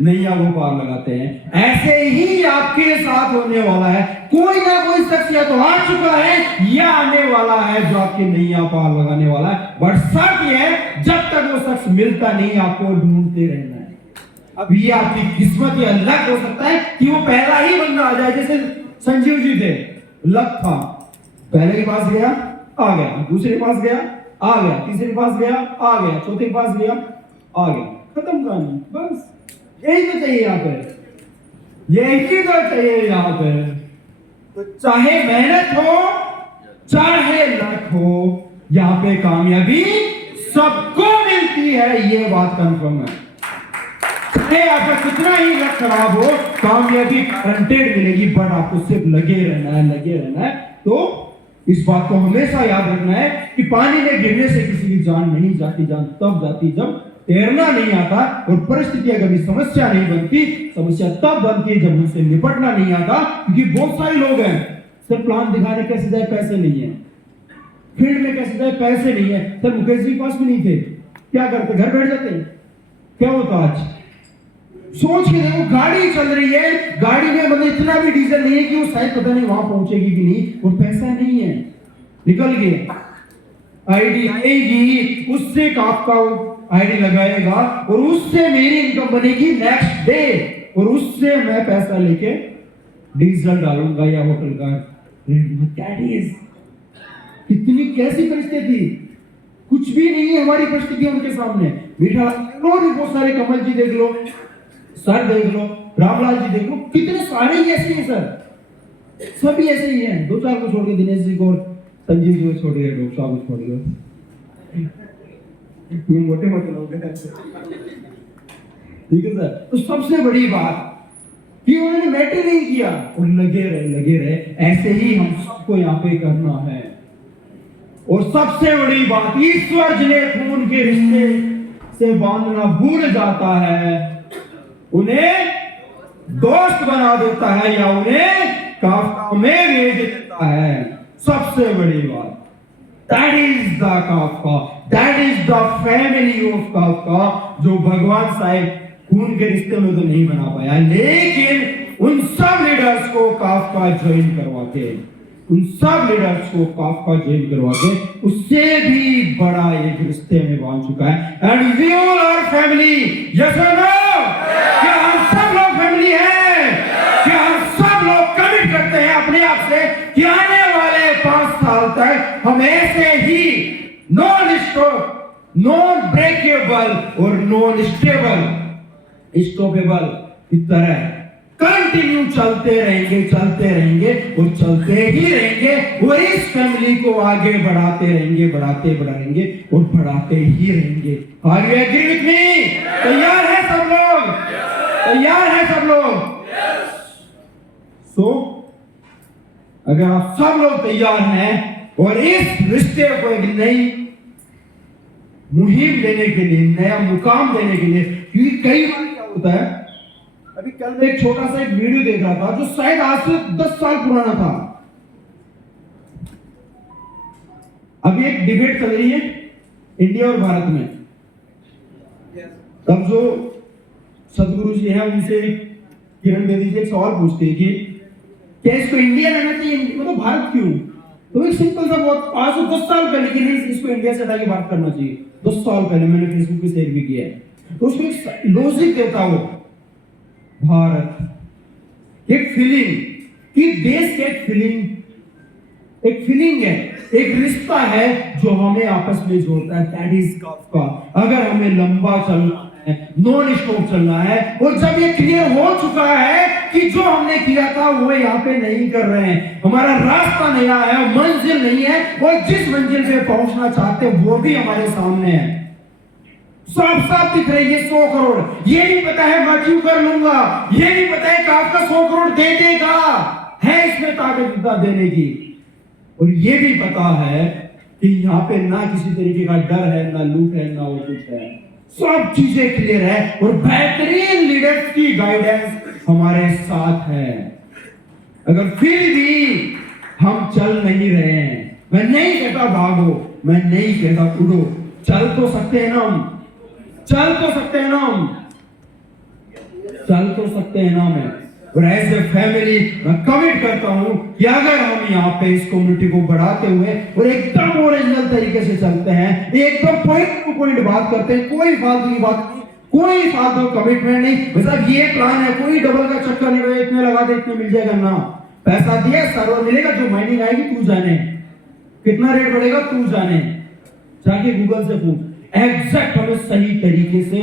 नैया को पार लगाते हैं। ऐसे ही आपके साथ होने वाला है, कोई ना कोई शख्स या तो आ चुका है या आने वाला है जो आपकी नैया पार लगाने वाला है। बट शर्त यह है, जब तक वो शख्स मिलता नहीं, आपको ढूंढते रहना है। अब ये आपकी किस्मत या लक हो सकता है कि वो पहला ही बंदा आ जाए, जैसे संजीव जी थे, लक था, पहले के पास गया आ गया, दूसरे के पास गया आ गया, तीसरे के पास गया आ गया, चौथे के पास गया आ गया, खत्म कहानी। बस यही तो चाहिए यहाँ पे, यही तो चाहिए यहाँ पे। तो चाहे मेहनत हो, चाहे लक हो, यहाँ पे कामयाबी सबको मिलती है, ये बात कंफर्म है। चाहे आपका कितना ही लक खराब हो, कामयाबी गारंटेड मिलेगी, बट आपको सिर्फ लगे रहना है। तो इस बात को हमेशा याद रखना है कि पानी में गिरने से किसी की जान नहीं जाती, जान तब जाती जब तैरना नहीं आता, और परिस्थितियां कभी समस्या नहीं बनती, समस्या तब बनती है जब उनसे निपटना नहीं आता। क्योंकि बहुत सारे लोग हैं, सर प्लान दिखाने कैसे जाए पैसे नहीं है, फील्ड में कैसे जाए पैसे नहीं है। सर मुकेश जी पास भी नहीं थे, क्या करते, घर बैठ जाते। क्या होता आज, सोच के देखो, गाड़ी चल रही है, गाड़ी में मतलब इतना भी डीजल नहीं है कि वो शायद पता नहीं वहां पहुंचेगी कि नहीं, और पैसा नहीं है, निकल गया, आईडी आएगी, उससे आपका आईडी लगाएगा, और उससे मेरी इनकम बनेगी नेक्स्ट डे, और उससे मैं पैसा लेके डीजल डालूंगा या होटल का रेंट। कितनी कैसी परिस्थिति, कुछ भी नहीं है हमारी परिस्थिति उनके सामने। मीठा बहुत सारे, कमल जी देख लो, सर देख लो, रामलाल जी देख लो, कितने सारे ही ऐसे हैं सर, सभी ऐसे ही हैं। 2-4 को छोड़ के, दिनेश जी को, संजीव जी को छोड़ के, डॉक्टर साहब को छोड़ के, मोटे लोग हैं, ठीक है सर। तो सबसे बड़ी बात कि उन्होंने मैटर नहीं किया और लगे रहे। ऐसे ही हम सबको यहाँ पे करना है। और सबसे बड़ी बात, ईश्वर जिन्हें खून के रिश्ते से बांधना भूल जाता है, उन्हें दोस्त बना देता है या उन्हें काफ्का में भेज देता है। सबसे बड़ी बात, that is the Kafka, that is the family of Kafka, जो भगवान साहब खून के रिश्ते में तो नहीं बना पाया, लेकिन उन सब लीडर्स को काफ्का ज्वाइन करवाते, उससे भी बड़ा एक रिश्ते में बांध चुका है। And we all are family, yes और नो? क्या हम सब लोग फैमिली हैं? क्या हम सब लोग कमिट करते हैं अपने आप से कि आने वाले 5 साल तक हम ऐसे ही नॉन ब्रेकेबल और नॉन स्टॉपेबल की तरह कंटिन्यू चलते रहेंगे और चलते ही रहेंगे, और इस फैमिली को आगे बढ़ाते रहेंगे और बढ़ाते ही रहेंगे। Are you agree with me? तैयार है सब लोग? तैयार है सब लोग? अगर आप सब लोग तैयार हैं और इस रिश्ते को एक नई मुहिम देने के लिए, नया मुकाम देने के लिए, क्योंकि कई बार क्या होता है, अभी कल मैं एक छोटा सा एक वीडियो देख रहा था जो शायद आज से 10 साल पुराना था। अभी एक डिबेट चल रही है इंडिया और भारत में, तब जो सदगुरु जी हैं उनसे किरण बेदी जी एक सवाल पूछते हैं कि क्या इसको इंडिया रहना चाहिए, मतलब भारत क्यों? तो एक सिंपल सा बहुत 510 साल पहले कि नहीं इसको इंडिया से हटा के बात करना चाहिए, 10 साल पहले मैंने फेसबुक पे शेयर भी किया है। तो उसमें एक लॉजिक देता हूं, भारत एक फीलिंग कि देश का एक फीलिंग है, एक रिश्ता है जो हमें आपस में जोड़ता है, दैट इज का। अगर हमें लंबा चलना है, नॉन स्टॉप चलना है, और जब ये क्लियर हो चुका है कि जो हमने किया था वो यहाँ पे नहीं कर रहे हैं, हमारा रास्ता नया है, मंजिल नहीं है, और जिस मंजिल पे पहुंचना चाहते हैं वो भी हमारे सामने है, साफ साफ दिख रही है। 100 करोड़, ये नहीं पता है मैं क्यों कर लूंगा, ये नहीं पता है कि आपका 100 करोड़ दे देगा, है इसमें ताकत इतना देने की, और ये भी पता है कि यहाँ पे ना किसी तरीके का डर है, ना लूट है, ना वो कुछ है, सब चीजें क्लियर है, और बेहतरीन लीडर्स की गाइडेंस हमारे साथ है। अगर फिर भी हम चल नहीं रहे हैं, मैं नहीं कहता भागो, मैं नहीं कहता उड़ो, चल तो सकते हैं ना हम, चल तो सकते हैं ना हम, चल तो सकते हैं ना मैं। और एज ए फैमिली मैं कमिट करता हूं कि अगर हम यहाँ पे इस कम्युनिटी को बढ़ाते हुए और एकदम ओरिजिनल तरीके से चलते हैं, एकदम पॉइंट टू पॉइंट बात करते हैं, कोई फालतू की बात नहीं, कोई फालतू कमिटमेंट नहीं, मतलब ये प्लान है, कोई डबल का चक्कर नहीं, भाई इतने लगा दे इतने मिल जाएगा ना, पैसा दिया सर्वर मिलेगा, जो माइनिंग आएगी तू जाने, कितना रेट बढ़ेगा तू जाने, जाके गूगल से पूछ, एग्जैक्ट हमें सही तरीके से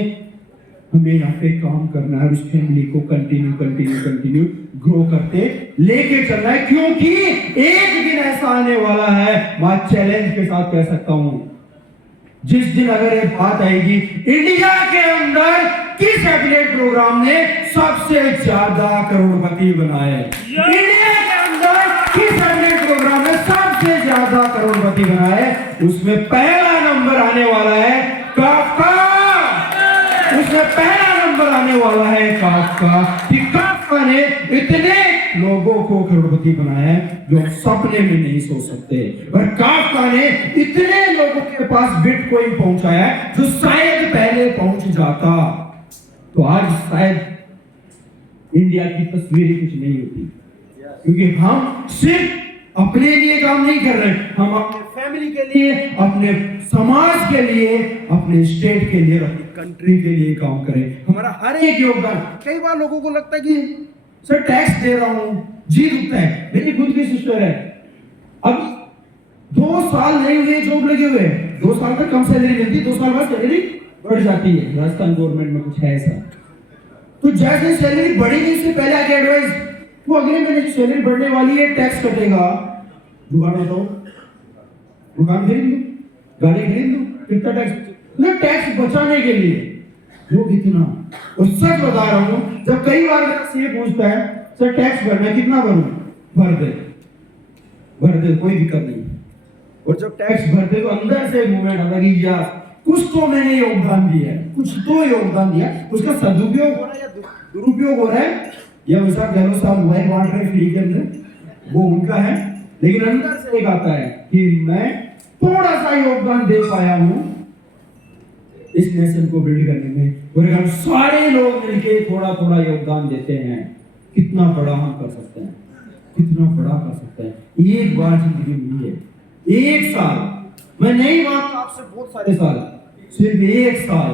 हमें यहाँ पे काम करना है, उस फैमिली को कंटिन्यू ग्रो करते लेके चलना है, क्योंकि एक दिन ऐसा आने वाला है, मैं चैलेंज के साथ कह सकता हूं, जिस दिन अगर ये बात आएगी इंडिया के अंदर किस एफिलिएट प्रोग्राम ने सबसे ज्यादा करोड़पति बनाए, इंडिया के अंदर किस एफिलिएट प्रोग्राम ने सबसे ज्यादा करोड़पति बनाए, उसमें पहला नंबर आने वाला है काफका, उसमें पहला नंबर आने वाला है काफका, कि काफका ने इतने लोगों को करोड़पति बनाया है जो सपने में नहीं सोच सकते, और काफका ने इतने लोगों के पास बिटकॉइन पहुंचाया है जो शायद पहले पहुंच जाता, तो आज शायद इंडिया की तस्वीर कुछ नहीं होती, क्योंकि हम सिर्फ अपने लिए काम नहीं कर रहे, हम अपने फैमिली के लिए, अपने समाज के लिए, अपने स्टेट के लिए, अपनी कंट्री के लिए काम करें, हमारा हर एक योगदान। कई बार लोगों को लगता है कि सर टैक्स दे रहा हूं, जी दुखता है, मेरी खुद की सिस्टर है, अब 2 साल नहीं हुए जॉब लगे हुए, 2 साल तक कम सैलरी मिलती, 2 साल बाद सैलरी बढ़ जाती है, राजस्थान गवर्नमेंट में कुछ है ऐसा, तो जैसे सैलरी बढ़ेगी इससे पहले आगे एडवाइस, वो अगले महीने की सैलरी बढ़ने वाली है, टैक्स कटेगा, दुकान बताओ, दुकान खरीद लो, गाड़ी खरीद लो, कितना टैक्स, मतलब टैक्स बचाने के लिए वो कितना, और सच बता रहा हूं, जब कई बार मेरे से पूछता है सर टैक्स भरना है कितना भरूं, भर दे कोई दिक्कत नहीं, और जब टैक्स भरते तो अंदर से मूवमेंट आता है कि यार कुछ तो मैंने योगदान दिया है, कुछ तो योगदान दिया, उसका सदुपयोग हो रहा है या दुरुपयोग हो रहा है, या वैसा गहलोत साहब मोबाइल बांट रहे फ्री के अंदर, वो उनका है, लेकिन अंदर से एक आता है कि मैं थोड़ा सा योगदान दे पाया हूं इस नेशन को बिल्ड करने में, और अगर सारे लोग मिलके थोड़ा थोड़ा योगदान देते हैं, कितना बड़ा हम कर सकते हैं, कितना बड़ा कर सकते हैं। एक बार जिंदगी मिली है, 1 साल, मैं नहीं मानता आपसे बहुत सारे साल, सिर्फ 1 साल,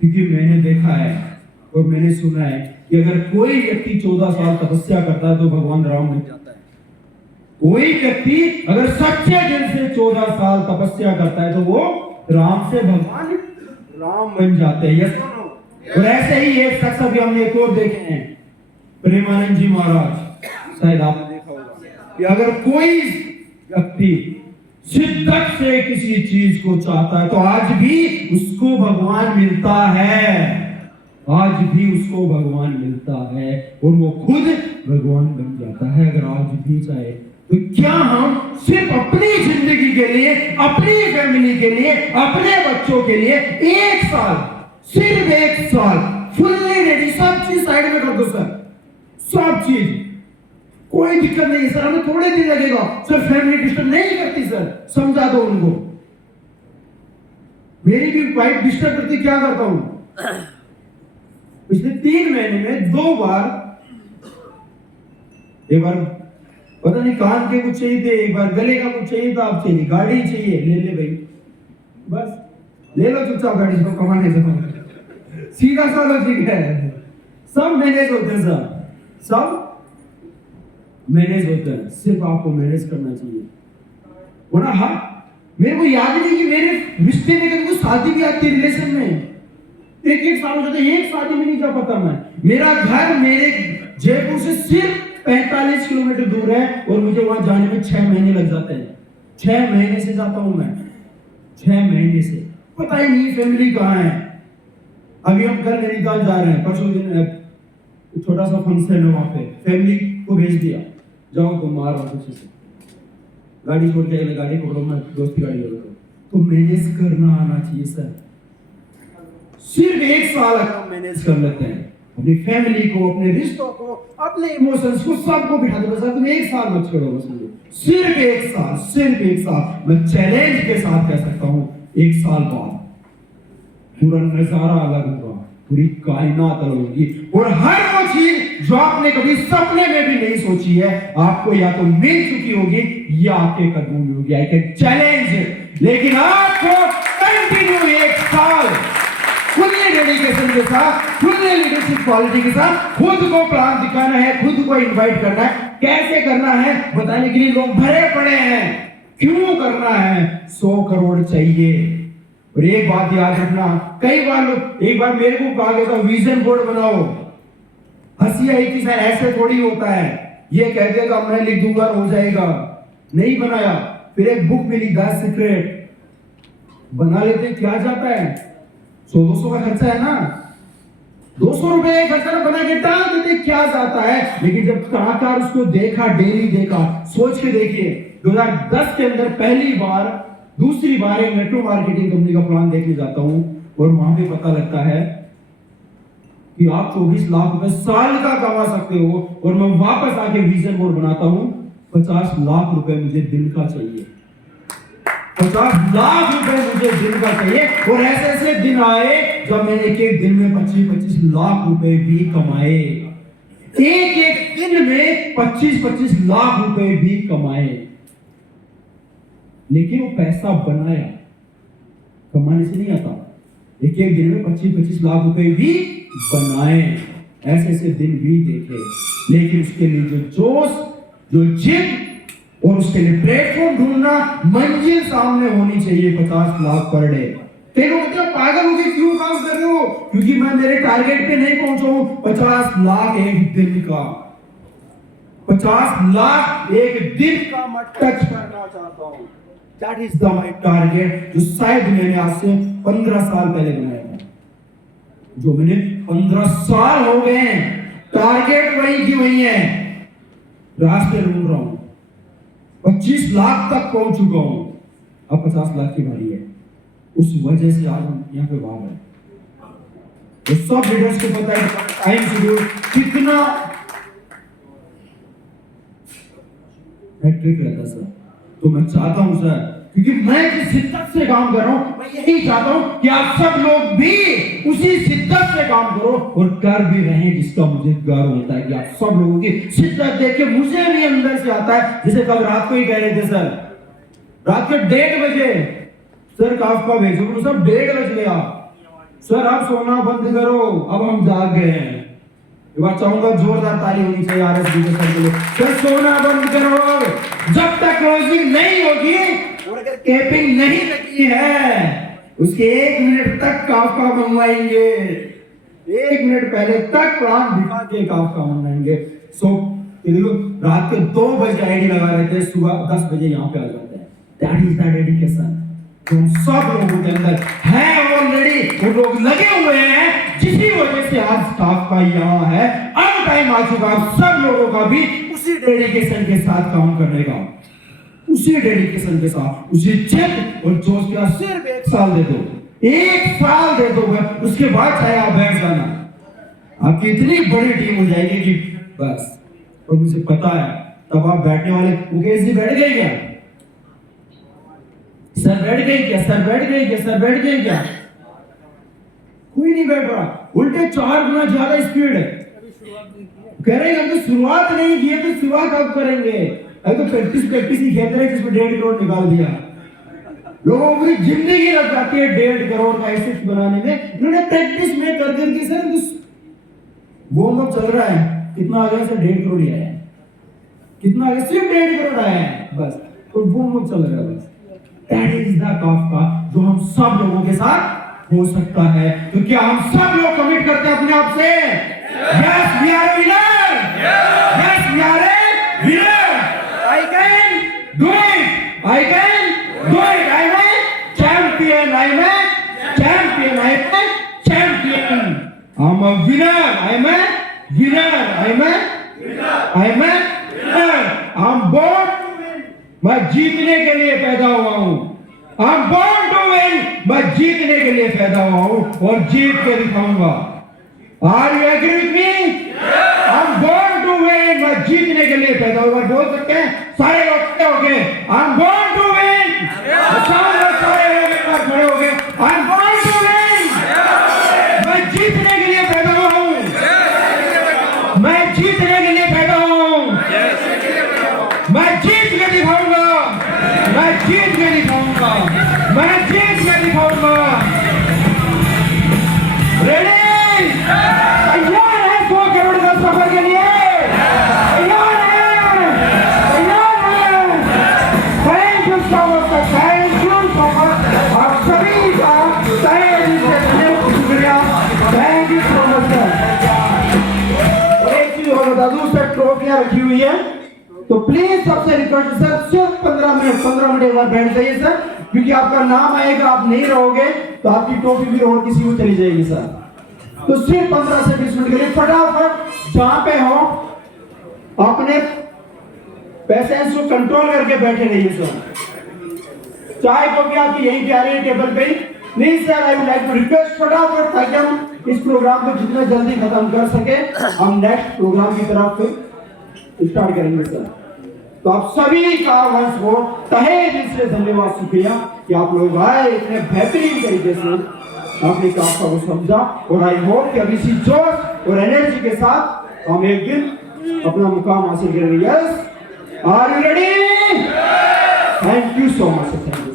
क्योंकि मैंने देखा है और मैंने सुना है कि अगर कोई व्यक्ति 14 साल तपस्या करता है तो भगवान राम बन जाता है, कोई व्यक्ति अगर सच्चे दिल से 14 साल तपस्या करता है तो वो राम से भगवान राम बन जाते हैं, यस और ऐसे ही एक शख्स अभी हमने एक और देखे हैं, प्रेमानंद जी महाराज, शायद आपने देखा होगा कि अगर कोई व्यक्ति शिद्दत से किसी चीज को चाहता है तो आज भी उसको भगवान मिलता है, आज भी उसको भगवान मिलता है, और वो खुद भगवान बन जाता है अगर आज भी चाहे। तो क्या हम सिर्फ अपनी जिंदगी के लिए, अपनी फैमिली के लिए, अपने बच्चों के लिए 1 साल, सिर्फ 1 साल फुल्ली रेडी, सब चीज साइड में कर दो सर, सब चीज, कोई दिक्कत नहीं सर, हमें थोड़े दिन लगेगा सर, फैमिली डिस्टर्ब नहीं करती सर, समझा दो उनको, मेरी भी वाइफ डिस्टर्ब करती, क्या करता हूं पिछले 3 महीने में 2 बार, एक बार पता नहीं कान के कुछ चाहिए थे, एक बार गले का कुछ चाहिए था, आप चाहिए गाड़ी चाहिए, ले ले भाई, बस ले लो चुपचाप गाड़ी को, कमाने जाओ। सीधा सा लॉजिक है, सब मैनेज होते हैं सर, सब मैनेज होता है, सिर्फ आपको मैनेज करना चाहिए। वरना हाँ, मेरे को याद नहीं कि मेरे रिश्ते में कभी शादी भी आती है, रिलेशन में एक साल हो जाता है, एक शादी में नहीं जा पाता मैं। मेरा घर मेरे जयपुर से सिर्फ 45 किलोमीटर दूर है और मुझे वहां जाने में 6 महीने लग जाते हैं। 6 महीने से जाता हूं मैं, 6 महीने से, पता ही नहीं फैमिली कहाँ है। अभी हम कल नैनीताल जा रहे हैं, परसों दिन छोटा सा फंक्शन है वहां पे, फैमिली को भेज दिया, जाओ तुम मार वापस से, गाड़ी छोड़ के अगले गाड़ी पकड़ो, मैं दोस्त की गाड़ी ले लो। तो मैनेज करना आना चाहिए सर। सिर्फ 1 साल अगर हम मैनेज कर लेते हैं अपनी फैमिली को, अपने रिश्तों को, अपने इमोशंस को, सबको बिठा दो, बस तुम 1 साल मत छोड़ो, बस मुझे सिर्फ 1 साल, सिर्फ 1 साल। मैं चैलेंज के साथ कह सकता हूं 1 साल बाद पूरा नजारा अलग होगा, पूरी कायनात अलग होगी, और हर वो चीज जो आपने कभी सपने में भी नहीं सोची है, आपको या तो मिल चुकी होगी या आपके कदमों में होगी। I can challenge. लेकिन आपको कंटिन्यू 1 साल फुल्ली डेडिकेशन के साथ, फुल्ली लीडरशिप क्वालिटी के साथ खुद को प्लान दिखाना है, खुद को इनवाइट करना है। कैसे करना है बताने के लिए लोग भरे पड़े हैं। क्यों करना है? 100 करोड़ चाहिए। और एक बात याद रखना, कई बार लोग, एक बार मेरे को कहा गया था विजन बोर्ड बनाओ, हंसी आई थी सर, ऐसे थोड़ी होता है, ये कह देगा मैं लिख दूंगा हो जाएगा, नहीं बनाया। फिर एक बुक मिली 10 सीक्रेट, बना लेते, क्या जाता है, 100-200 का खर्चा है ना, 200 रुपए खर्चा बना के टाल देते, क्या जाता है। लेकिन जब कलाकार उसको देखा, डेली देखा, सोच के देखिए 2010 के अंदर पहली बार, दूसरी बार एक नेटवर्क मार्केटिंग कंपनी का प्लान देखने जाता हूं और वहां पे पता लगता है कि आप 24 लाख रुपए साल का कमा सकते हो। और मैं वापस आके विजन बोर्ड बनाता हूं, 50 लाख रुपए मुझे दिन का चाहिए, 50 लाख रुपए मुझे दिन का चाहिए। और ऐसे ऐसे दिन आए जब मैंने एक दिन में 25-25 लाख रुपए भी कमाए, एक दिन में 25-25 लाख रुपए भी कमाए। लेकिन वो पैसा बनाया, कमाने से नहीं आता। एक दिन में 25-25 लाख रुपए भी बनाए, ऐसे ऐसे दिन भी देखे। लेकिन उसके लिए जो जोश, जो जिद और उसके लिए प्लेटफॉर्म ढूंढना, मंजिल सामने होनी चाहिए। 50 लाख पर डे। कई लोग कहते हैं पागल हो गए, क्यों काम कर रहे हो? क्योंकि मैं मेरे टारगेट पे नहीं पहुंचा हूं। 50 लाख एक दिन का, 50 लाख एक दिन का मैं टच करना चाहता हूं। That is the my target, जो शायद मैंने आज से 15 साल पहले बनाया था, जो मैंने 15 साल हो गए हैं, टारगेट वही की वही है, रास्ते ढूंढ रहा हूं, 25 लाख तक पहुंच चुका हूं, अब 50 लाख की बारी है। उस वजह से आज हम यहाँ पे वहां हैं। तो सब लीडर्स को पता है टाइम शेड्यूल कितना हैट्रिक रहता सर। तो मैं चाहता हूं सर, क्योंकि मैं जिस शिद्दत से काम कर रहा हूं, मैं यही चाहता हूं कि आप सब लोग भी उसी शिद्दत से काम करो और कर भी रहे हैं, जिसका मुझे गर्व होता है कि आप सब लोगों की शिद्दत देख के मुझे भी अंदर से आता है। जैसे कल रात को ही कह रहे थे सर, रात के 1:30 बजे सर काफका भेजो, तो सब 1:30 बज गया सर, अब सोना बंद करो, अब हम जाग गए हैं। चाहूंगा जोरदार ताली होनी चाहिए आरएसबी के सर के लिए। सर सोना बंद करो, जब तक क्लोजिंग नहीं होगी और अगर कैपिंग नहीं लगी है, उसके 1 मिनट तक काफका मंगवाएंगे, 1 मिनट पहले तक प्लान दिखा के काफका मंगवाएंगे। सो रात के 2 बजे आईडी लगा रहे थे, सुबह 10 बजे यहाँ पे आ जाते हैं। दैट इज द डेडिकेशन जो सब लोगों के अंदर है ऑलरेडी, वो लोग लगे हुए हैं, जिसी वजह से आज स्टाफ का यहाँ है। अब टाइम आ चुका सब लोगों का भी उसी डेडिकेशन के साथ काम करने का, उसी डेडिकेशन के साथ, उसी जिद और जोश के साथ। सिर्फ 1 साल दे दो, 1 साल दे दो, उसके बाद चाहे आप बैठ जाना, आपकी इतनी बड़ी टीम हो जाएगी कि बस। और मुझे पता है तब आप बैठने वाले, मुकेश जी बैठ गए क्या? सर बैठ गए क्या? सर बैठ गए क्या? सर बैठ गए क्या? कोई नहीं बैठ रहा। उल्टे 4 गुना ज्यादा स्पीड है। कह रहे हैं अगर शुरुआत नहीं की है तो शुरुआत कब करेंगे? अगर तो प्रैक्टिस ही कहते हैं जिसमें 1.5 करोड़ निकाल दिया। लोगों की जिंदगी लग जाती है 1.5 करोड़ का एसेट बनाने में। इन्होंने प्रैक्टिस में कर करके सर वार्म अप चल रहा है, कितना आ गया सर? 1.5 करोड़ ही आया है। कितना आ गया? सिर्फ 1.5 करोड़ आया है बस, तो वार्म अप चल रहा है बस। दैट इज द का जो हम सब लोगों के साथ हो सकता है। तो क्या हम सब लोग कमिट करते हैं अपने आप से? Yes we are winner, yes we are a winner. I can do it, I can do it. I am champion, I am champion, I am champion. I am a winner, I am a winner, I am winner. I am born, मैं जीतने के लिए पैदा हुआ हूं। I am born to win, मैं जीतने के लिए पैदा हुआ हूं और जीत के दिखाऊंगा। Are you agree with me? I am born to win, मैं जीतने के लिए पैदा हुआ। बोल सकते हैं सारे लोग हो गए I am born to win. सारे लोग खड़े हो गए I am born to win, मैं जीतने के लिए पैदा हुआ हूं, मैं जीतने के लिए पैदा हुआ हूं, मैं जीत के दिखाऊंगा, मैं जीत के दिखाऊंगा, मैं जीत के दिखाऊंगा। रेडी? तैयार है 100 करोड़ का सफर के लिए? तैयार है, तैयार है। Thank you so much, thank you so much. आप सभी का तहे दिल से शुक्रिया। Thank you so much sir. एक चीज और बता दूं सर, ट्रॉफियां रखी हुई है तो प्लीज सबसे रिक्वेस्ट सर, सिर्फ 15 मिनट एक बार बैठ जाइए सर, क्योंकि आपका नाम आएगा, आप नहीं रहोगे तो आपकी ट्रॉफी भी और किसी को चली जाएगी सर। तो सिर्फ 15 से 20 मिनट के लिए फटाफट जहां पे हो अपने पेशेंस को कंट्रोल करके बैठे रहिए सर। चाय कॉफी आपकी यहीं पे आ रही है टेबल पे। Please sir, I would like to request फटाफट, ताकि हम इस प्रोग्राम को जितना जल्दी खत्म कर सके, हम नेक्स्ट प्रोग्राम की तरफ स्टार्ट करेंगे सर। तो आप सभी का वंश को तहे दिल से धन्यवाद, शुक्रिया कि आप लोग आए, इतने बेहतरीन तरीके से आपने कहावत को समझा। और आई होप कि अब इसी जोश और एनर्जी के साथ हम एक दिन अपना मुकाम हासिल करेंगे। Yes, are you ready? Thank you so much, thank you.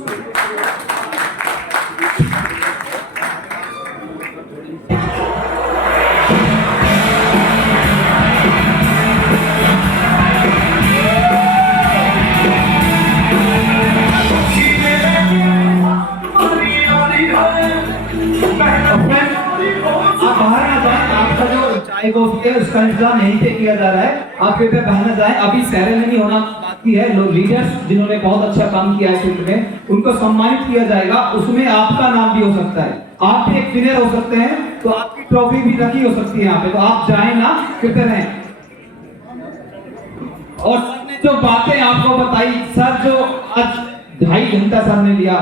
उसका इंतजाम यहीं पे किया जा रहा है, आप कृपया बहना जाए। अभी सेरेमनी होना बाकी है। लोग लीडर्स जिन्होंने बहुत अच्छा काम किया है फील्ड में, उनको सम्मानित किया जाएगा। उसमें आपका नाम भी हो सकता है, आप भी एक विनर हो सकते हैं, तो आपकी ट्रॉफी भी रखी हो सकती है यहाँ पे। तो आप जाए ना, कृपया रहें। और सर ने जो बातें आपको बताई, सर जो आज 2.5 घंटा सर ने लिया,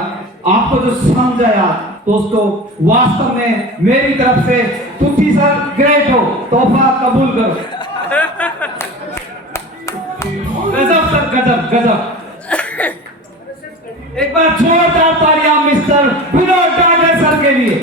आपको जो समझाया दोस्तों, वास्तव में मेरी तरफ से तुझी सर ग्रेट हो, तोहफा कबूल करो। गजब सर, गजब गजब। एक बार जोरदार तालियां मिस्टर विनोद डागर सर के लिए।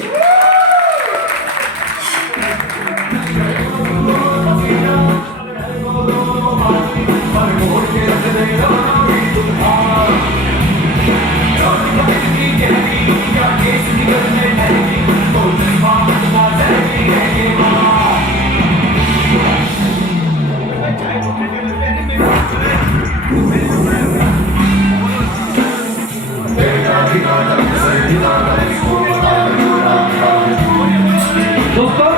दोस्तों,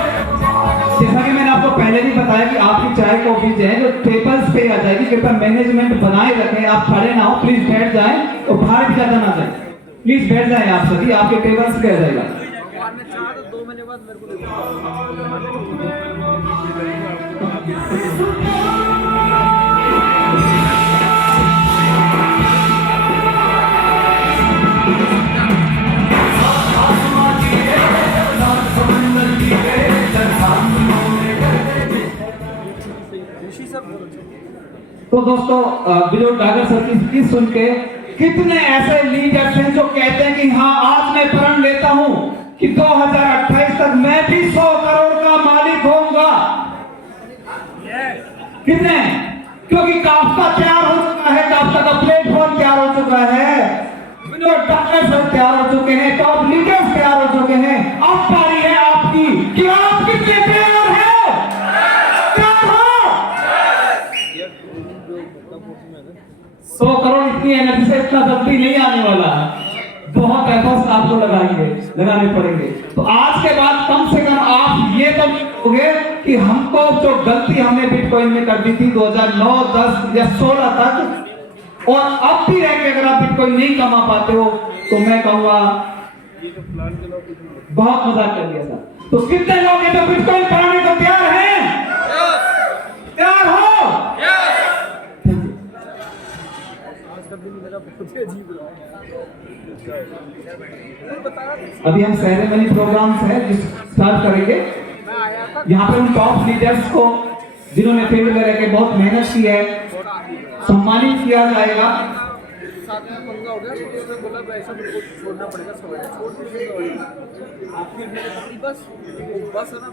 जैसा कि मैंने आपको पहले भी बताया कि आपकी चाय कॉफी जो है जो टेबल्स पे आ जाएगी, कृपया मैनेजमेंट बनाए रखें। आप खड़े ना हो, प्लीज बैठ जाएं और बाहर भी ज्यादा ना जाएं। प्लीज बैठ जाएं आप सभी, आपके टेबल्स पे आ जाएगा। तो दोस्तों, विनोद डागर सर की स्पीच सुन के कितने ऐसे लीडर्स हैं जो कहते हैं कि हाँ, आज मैं प्रण लेता हूं कि 2028 तक मैं भी 100 करोड़ का मालिक होऊंगा। कितने? क्योंकि काफ्का तैयार हो चुका है, काफ्का का प्लेटफॉर्म तैयार हो चुका है, जो डॉक्टर्स तैयार हो चुके हैं, टॉप लीडर्स तैयार हो चुके हैं। अब बारी है आपकी कि आप कितने तैयार हैं? तैयार हो? 100 करोड़ इतनी एनर्जी से इतना जल्दी नहीं आने वाला है, बहुत एफर्ट्स आपको लगाने पड़ेंगे। तो आज के बाद कम से कम आप ये तो कहोगे कि हमको जो गलती हमने बिटकॉइन में कर दी थी 2009, 10 या 16 तक, और अब भी रह के अगर आप बिटकॉइन नहीं कमा पाते हो तो मैं कहूंगा बहुत मजाक कर लिया था। तो कितने लोग हैं जो बिटकॉइन पाने को तैयार हैं? तैयार हो? अभी हम सेरेमनी प्रोग्राम्स है स्टार्ट करेंगे। यहाँ पे उन टॉप लीडर्स को जिन्होंने फील्ड में रह के बहुत मेहनत की है सम्मानित किया जाएगा। साथ में पंगा हो गया तो उसने बोला ऐसा मेरे को छोड़ना पड़ेगा, छोड़ बस है ना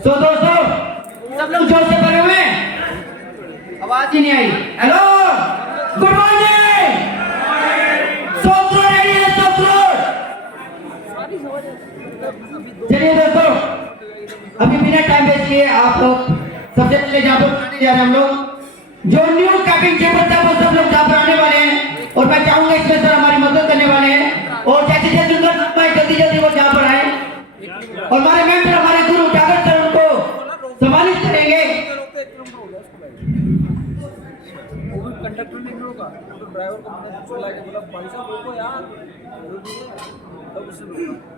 तो दोस्तों सब लोग जोर से बोले हुए, आवाज ही नहीं आई। Hello, good morning. सोचो रेडी है, सोचो। चलिए दोस्तों, अभी बिना टाइम वेस्ट किए आप लोग सबसे पहले जहाँ पर आने जा रहे हैं हम लोग, जो न्यू कैबिन चेंबर था वो सब लोग जहाँ पर आने वाले हैं, और मैं चाहूंगा इसमें सर हमारी मदद करने वाले हैं, और जैसे जैसे उनका नाम आए जल्दी जल्दी वो जहाँ पर आए, और हमारे मेंटर हमारे गुरु टागर सर उनको सम्मानित करेंगे। कंडक्टर ने रोका तो ड्राइवर को मना चला के बोला भाई साहब रोको यार, तब उसने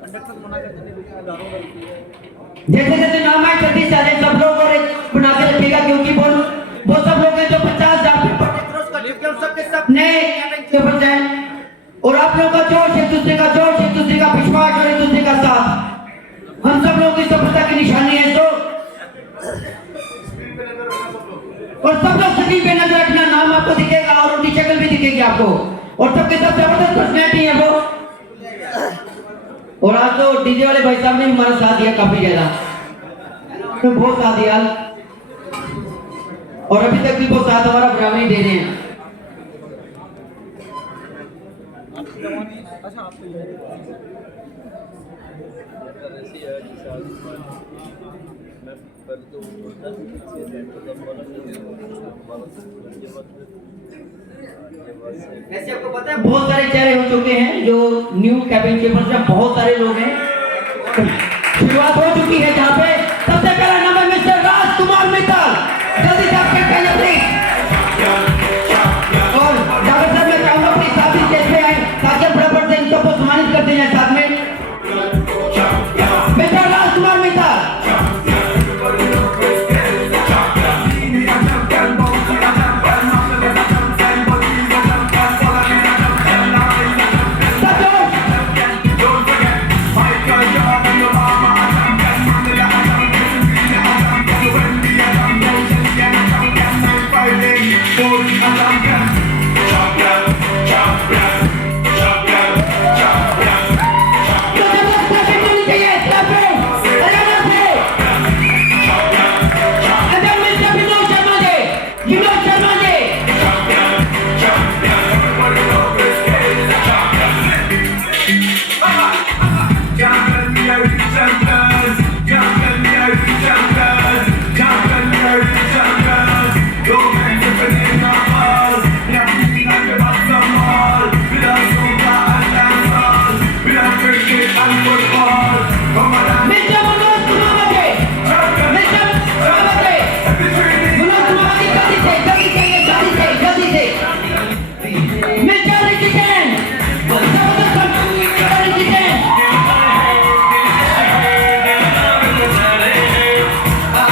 कंडक्टर मना करके नहीं रुका, दारू जैसे जैसे नाम आए जल्दी से आए सब लोग, और एक बना के रखिएगा क्योंकि वो सब लोग हैं जो 50,000 क्रॉस कर चुके हैं, सबके सब नए कैबिन चेंबर हैं, और आप लोगों का जोश, एक दूसरे का जोश, एक दूसरे का विश्वास और एक दूसरे का साथ हम सब लोगों की सफलता की निशानी है। तो और सब लोग स्क्रीन पे नजर रखना, नाम आपको दिखेगा और उनकी शक्ल भी दिखेगी आपको, और सबके सब जबरदस्त पर्सनैलिटी है वो। और आज तो डीजे वाले भाई साहब ने हमारा साथ दिया काफी ज्यादा, तो बहुत साथ दिया, और अभी तक भी वो साथ हमारा बराबरी दे रहे हैं। अच्छा आप वैसे आपको पता है बहुत सारे चेहरे हो चुके हैं जो न्यू कैबिन चेंबर में, बहुत सारे लोग हैं। शुरुआत हो चुकी है जहाँ पे